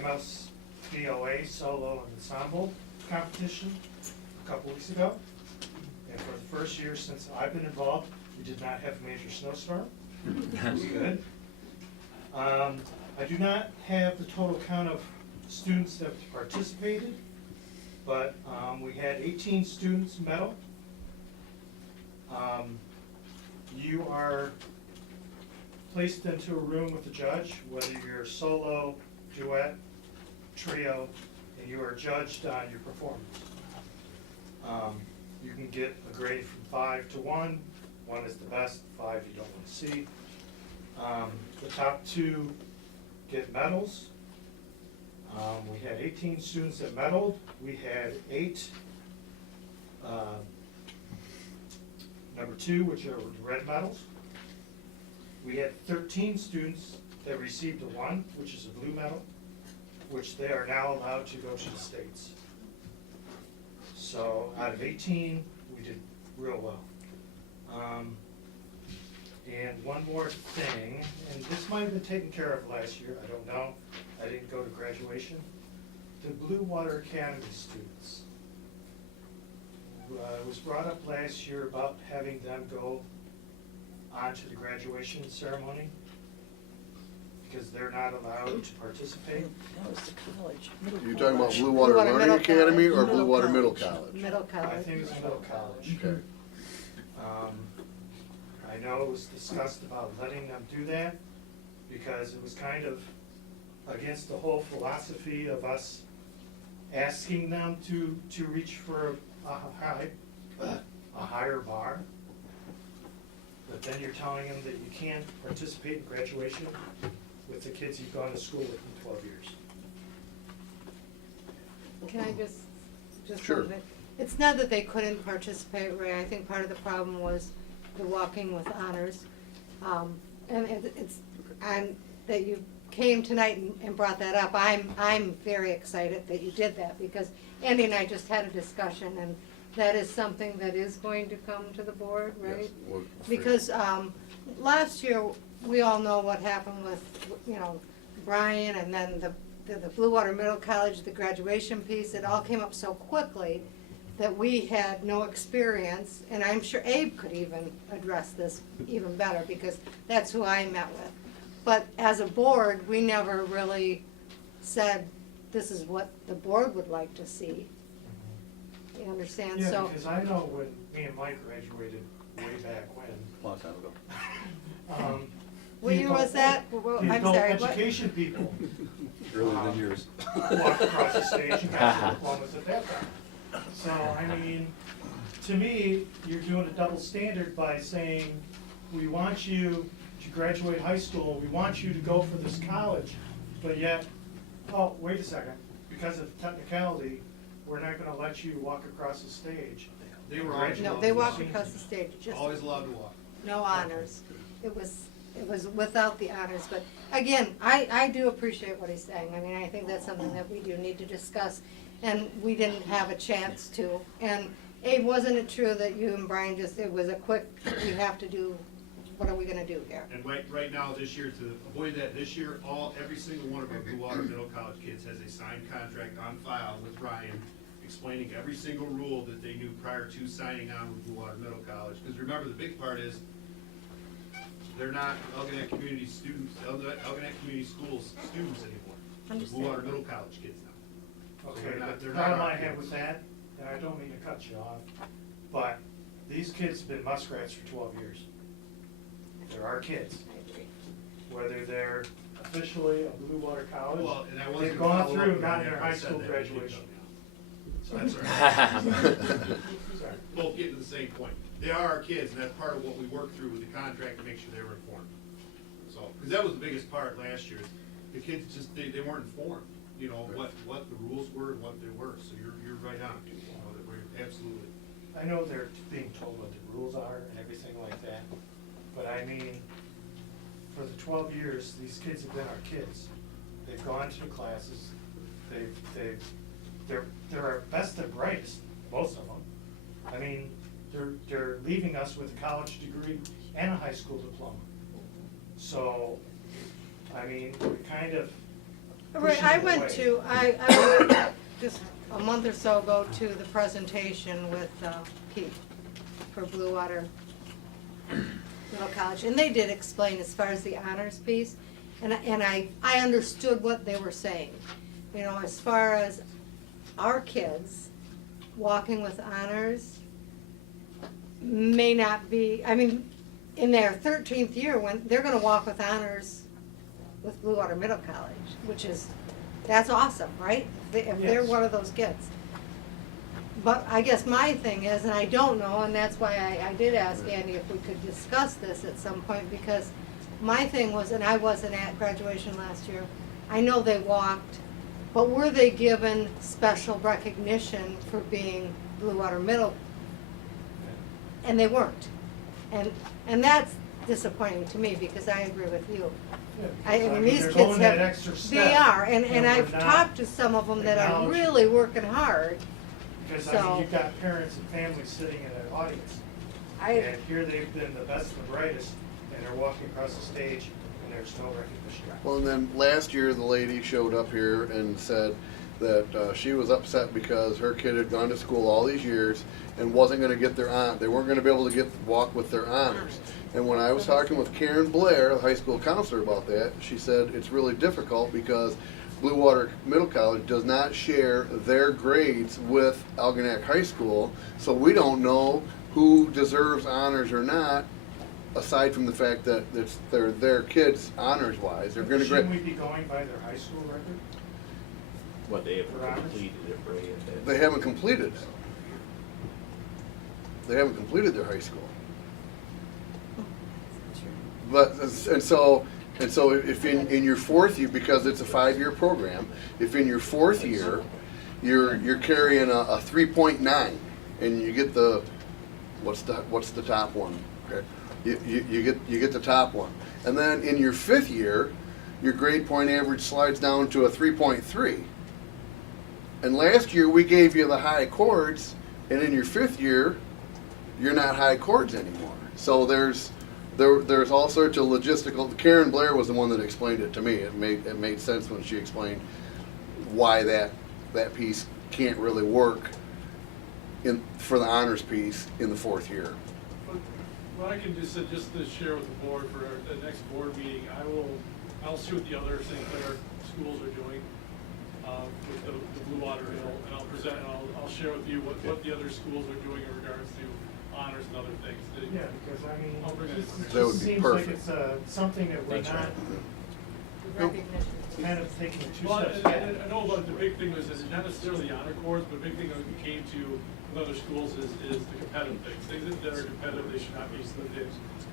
MS BOA solo and ensemble competition a couple weeks ago. And for the first year since I've been involved, we did not have a major snowstorm. It was good. I do not have the total count of students that participated, but we had 18 students medal. You are placed into a room with the judge, whether you're solo, duet, trio, and you are judged on your performance. You can get a grade from 5 to 1. 1 is the best, 5 you don't want to see. The top 2 get medals. We had 18 students that medaled. We had 8 number 2, which are red medals. We had 13 students that received a 1, which is a blue medal, which they are now allowed to go to the States. So out of 18, we did real well. And one more thing, and this might have been taken care of last year, I don't know. I didn't go to graduation. The Blue Water Academy students. It was brought up last year about having them go on to the graduation ceremony because they're not allowed to participate. That was the college. You're talking about Blue Water Learning Academy or Blue Water Middle College? Middle I college. think it was Middle College. Okay. I know it was discussed about letting them do that because it was kind of against the whole philosophy of us asking them to reach for a higher bar. But then you're telling them that you can't participate in graduation with the kids you've gone to school with in 12 years. Can I just Sure. something? It's not that they couldn't participate, Ray. I think part of the problem was the walking with honors. And that you came tonight and brought that up. I'm very excited that you did that because Andy and I just had a discussion and that is something that is going to come to the board, right? Yes, well, Because last year, we all know what happened with, Brian and then the Blue Water Middle College, the graduation piece, it all came up so quickly that we had no experience, and I'm sure Abe could even address this even better because that's who I met with. But as a board, we never really said, this is what the board would like to see. You understand? Yeah, So, because I know when me and Mike graduated way back when. Long time ago. what year was that? Well, The I'm adult sorry, what? education people Earlier than yours. walked across the stage and got their diplomas at that time. So, I mean, to me, you're doing a double standard by saying, we want you to graduate high school, we want you to go for this college, but yet, oh, wait a second, because of technicality, we're not gonna let you walk across the stage. They were always No, allowed they to walked walk. across the stage, just Always allowed to walk. no honors. It was without the honors, but again, I do appreciate what he's saying. I mean, I think that's something that we do need to discuss, and we didn't have a chance to. And Abe, wasn't it true that you and Brian it was a quick, we have to do, what are we gonna do here? And right now, this year, to avoid that, this year, every single one of our Blue Water Middle College kids has a signed contract on file with Ryan explaining every single rule that they knew prior to signing on with Blue Water Middle College. Because remember, the big part is, they're not Elginak Community students, Elginak Community Schools students anymore. They're Blue Water Middle College kids now. So Okay, they're not- but the they're not problem our I have kids. with that, and I don't mean to cut you off, but these kids have been muskrats for 12 years. They're our kids. Whether they're officially a Blue Water College, Well, and I wasn't they've gonna gone follow through up and gotten on their that, I high said school that, graduation. So that's all right. Sorry. Both getting to the same point. They are our kids, and that's part of what we worked through with the contract to make sure they were informed. So, because that was the biggest part last year. The kids just, they weren't informed, what the rules were and what they were. So you're right on, that we're absolutely. I know they're being told what the rules are and everything like that, but I mean, for the 12 years, these kids have been our kids. They've gone to the classes, they're our best and brightest, most of them. I mean, they're leaving us with a college degree and a high school diploma. So, I mean, we're kind of Right, pushing I it went away. to, I went just a month or so ago to the presentation with Pete for Blue Water Middle College, and they did explain as far as the honors piece, and I understood what they were saying. As far as our kids walking with honors may not be, I mean, in their 13th year, when they're gonna walk with honors with Blue Water Middle College, which is that's awesome, right? If they're Yes. one of those kids. But I guess my thing is, and I don't know, and that's why I did ask Andy if we could discuss this at some point, because my thing was, and I wasn't at graduation last year, I know they walked, but were they given special recognition for being Blue Water Middle? And they weren't. And that's disappointing to me, because I agree with you. I mean, these they're kids going that have, extra step, they are, and and we're I've not talked to some of them that are acknowledging. really working hard. Because, I So- mean, you've got parents and families sitting in an audience. I, And here they've been the best and the brightest, and they're walking across the stage, and there's no recognition. Well, and then last year, the lady showed up here and said that she was upset because her kid had gone to school all these years and wasn't gonna get their they weren't gonna be able to walk with their honors. And when I was talking with Karen Blair, the high school counselor, about that, she said it's really difficult because Blue Water Middle College does not share their grades with Algonac High School, so we don't know who deserves honors or not, aside from the fact that they're their kids honors wise. They're gonna Shouldn't we be going by their high school record? What they have For honors? completed it, right? They haven't completed. They haven't completed their high school. But, and so if in your fourth year, because it's a 5-year program, if in your fourth year, you're carrying a 3.9, and you get the, what's the top one? Okay. You get the top one. And then in your fifth year, your grade point average slides down to a 3.3. And last year, we gave you the high chords, and in your fifth year, you're not high chords anymore. So there's all sorts of logistical. Karen Blair was the one that explained it to me. It made sense when she explained why that piece can't really work for the honors piece in the fourth year. What I can just to share with the board for the next board meeting, I'll see what the other St. Clair schools are doing with the Blue Water Mill, and I'll present, and I'll share with you what the other schools are doing in regards to honors and other things. Yeah, because I mean, I'll bring it that just That would be seems like perfect. it's something that we're Thanks, not recognition. kind of taking two Well, steps and back. I know about the big thing was that it's not necessarily the honor course, but the big thing that we came to with other schools is the competitive things. Things that are competitive, they should not be slipped in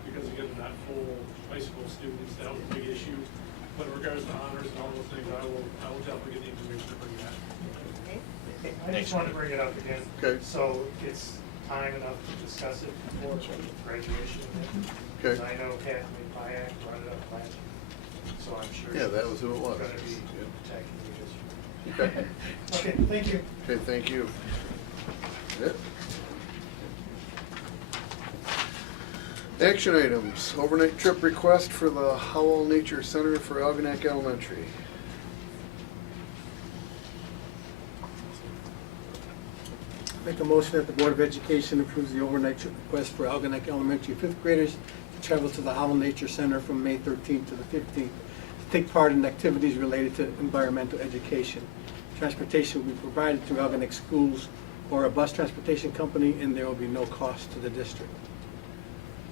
because again, they're not full high school students. That was a big issue. But in regards to honors and all those things, I will definitely get the information to bring that. I just wanted to bring it up again. Okay. So it's time enough to discuss it before graduation. Because I know Kathleen Pyack brought it up last year, so I'm sure. Yeah, that was who it was. Gonna be Yeah. attacking the district. Okay. Okay, thank you. Okay, thank you. Yep. Action items, overnight trip request for the Howell Nature Center for Algonac Elementary. Make a motion that the Board of Education approves the overnight trip request for Algonac Elementary fifth graders to travel to the Howell Nature Center from May 13th to the 15th to take part in activities related to environmental education. Transportation will be provided through Algonac schools or a bus transportation company, and there will be no cost to the district.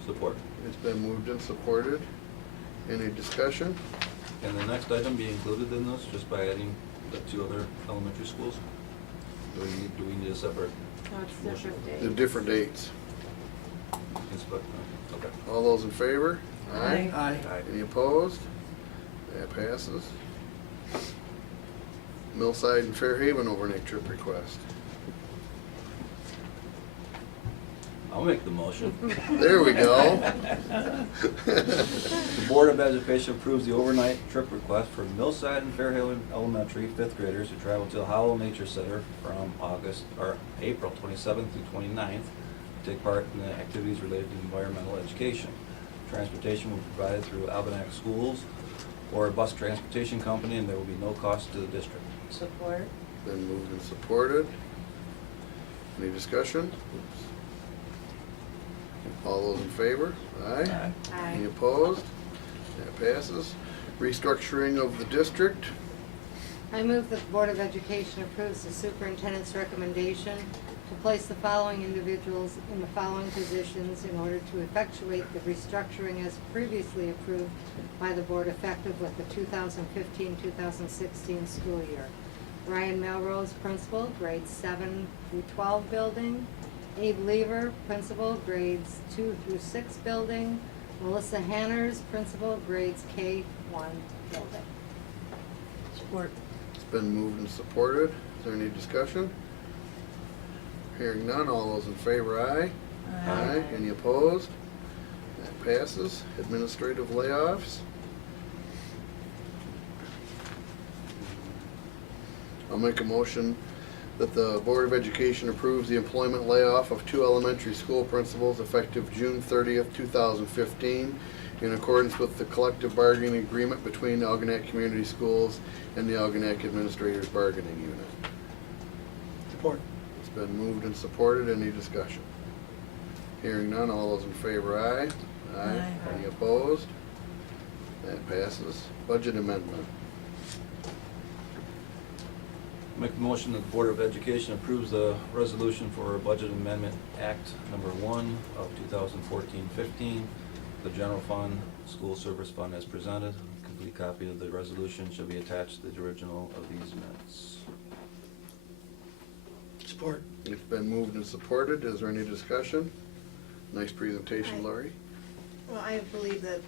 Support. It's been moved and supported. Any discussion? Can the next item be included in this, just by adding the 2 other elementary schools? Do we need a separate? No, it's different days. The different dates. Okay. All those in favor? Aye. Aye. Any opposed? That passes. Millside and Fairhaven overnight trip request. I'll make the motion. There we go. The Board of Education approves the overnight trip request for Millside and Fairhaven Elementary fifth graders to travel to Howell Nature Center from April 27th through 29th to take part in the activities related to environmental education. Transportation will be provided through Algonac schools or a bus transportation company, and there will be no cost to the district. Support. Been moved and supported. Any discussion? All those in favor? Aye. Aye. Any opposed? That passes. Restructuring of the district. I move that the Board of Education approves the superintendent's recommendation to place the following individuals in the following positions in order to effectuate the restructuring as previously approved by the board effective with the 2015-2016 school year. Ryan Melrose, principal, grades 7 through 12 building. Abe Lever, principal, grades 2 through 6 building. Melissa Hanners, principal, grades K-1 building. Support. It's been moved and supported. Is there any discussion? Hearing none, all those in favor, aye. Aye. Any opposed? That passes. Administrative layoffs. I'll make a motion that the Board of Education approves the employment layoff of 2 elementary school principals effective June 30th, 2015, in accordance with the collective bargaining agreement between the Algonac Community Schools and the Algonac Administrators Bargaining Unit. Support. It's been moved and supported. Any discussion? Hearing none, all those in favor, aye. Aye. Any opposed? That passes. Budget amendment. Make the motion that the Board of Education approves the resolution for Budget Amendment Act number 1 of 2014-15, the General Fund, School Service Fund as presented. A complete copy of the resolution shall be attached to the original of these minutes. Support. It's been moved and supported. Is there any discussion? Nice presentation, Laurie. Well, I believe that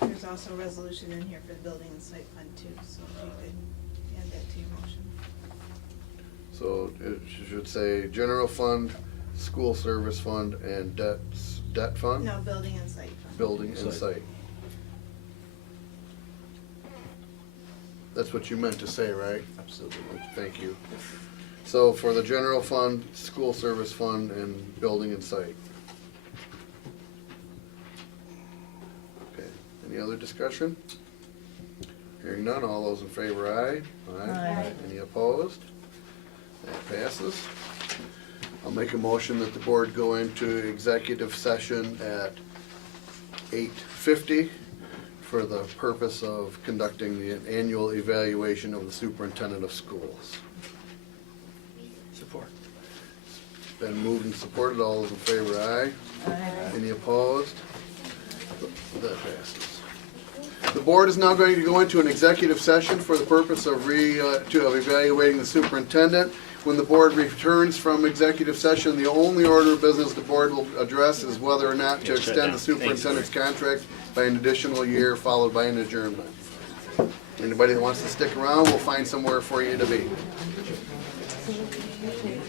there's also a resolution in here for the building and site fund too, so if you could add that to your motion. So it should say general fund, school service fund, and debt fund? No, building and site fund. Building and Site. site. That's what you meant to say, right? Absolutely. Thank you. So for the general fund, school service fund, and building and site. Okay, any other discussion? Hearing none, all those in favor, aye. Aye. Any opposed? That passes. I'll make a motion that the board go into executive session at 8:50 for the purpose of conducting the annual evaluation of the superintendent of schools. Support. Been moved and supported. All those in favor, aye. Aye. Any opposed? That passes. The board is now going to go into an executive session for the purpose of evaluating the superintendent. When the board returns from executive session, the only order of business the board will address is whether or not to Yeah, shut extend down. the superintendent's contract by an additional year, followed by an adjournment. Anybody that wants to stick around, we'll find somewhere for you to be.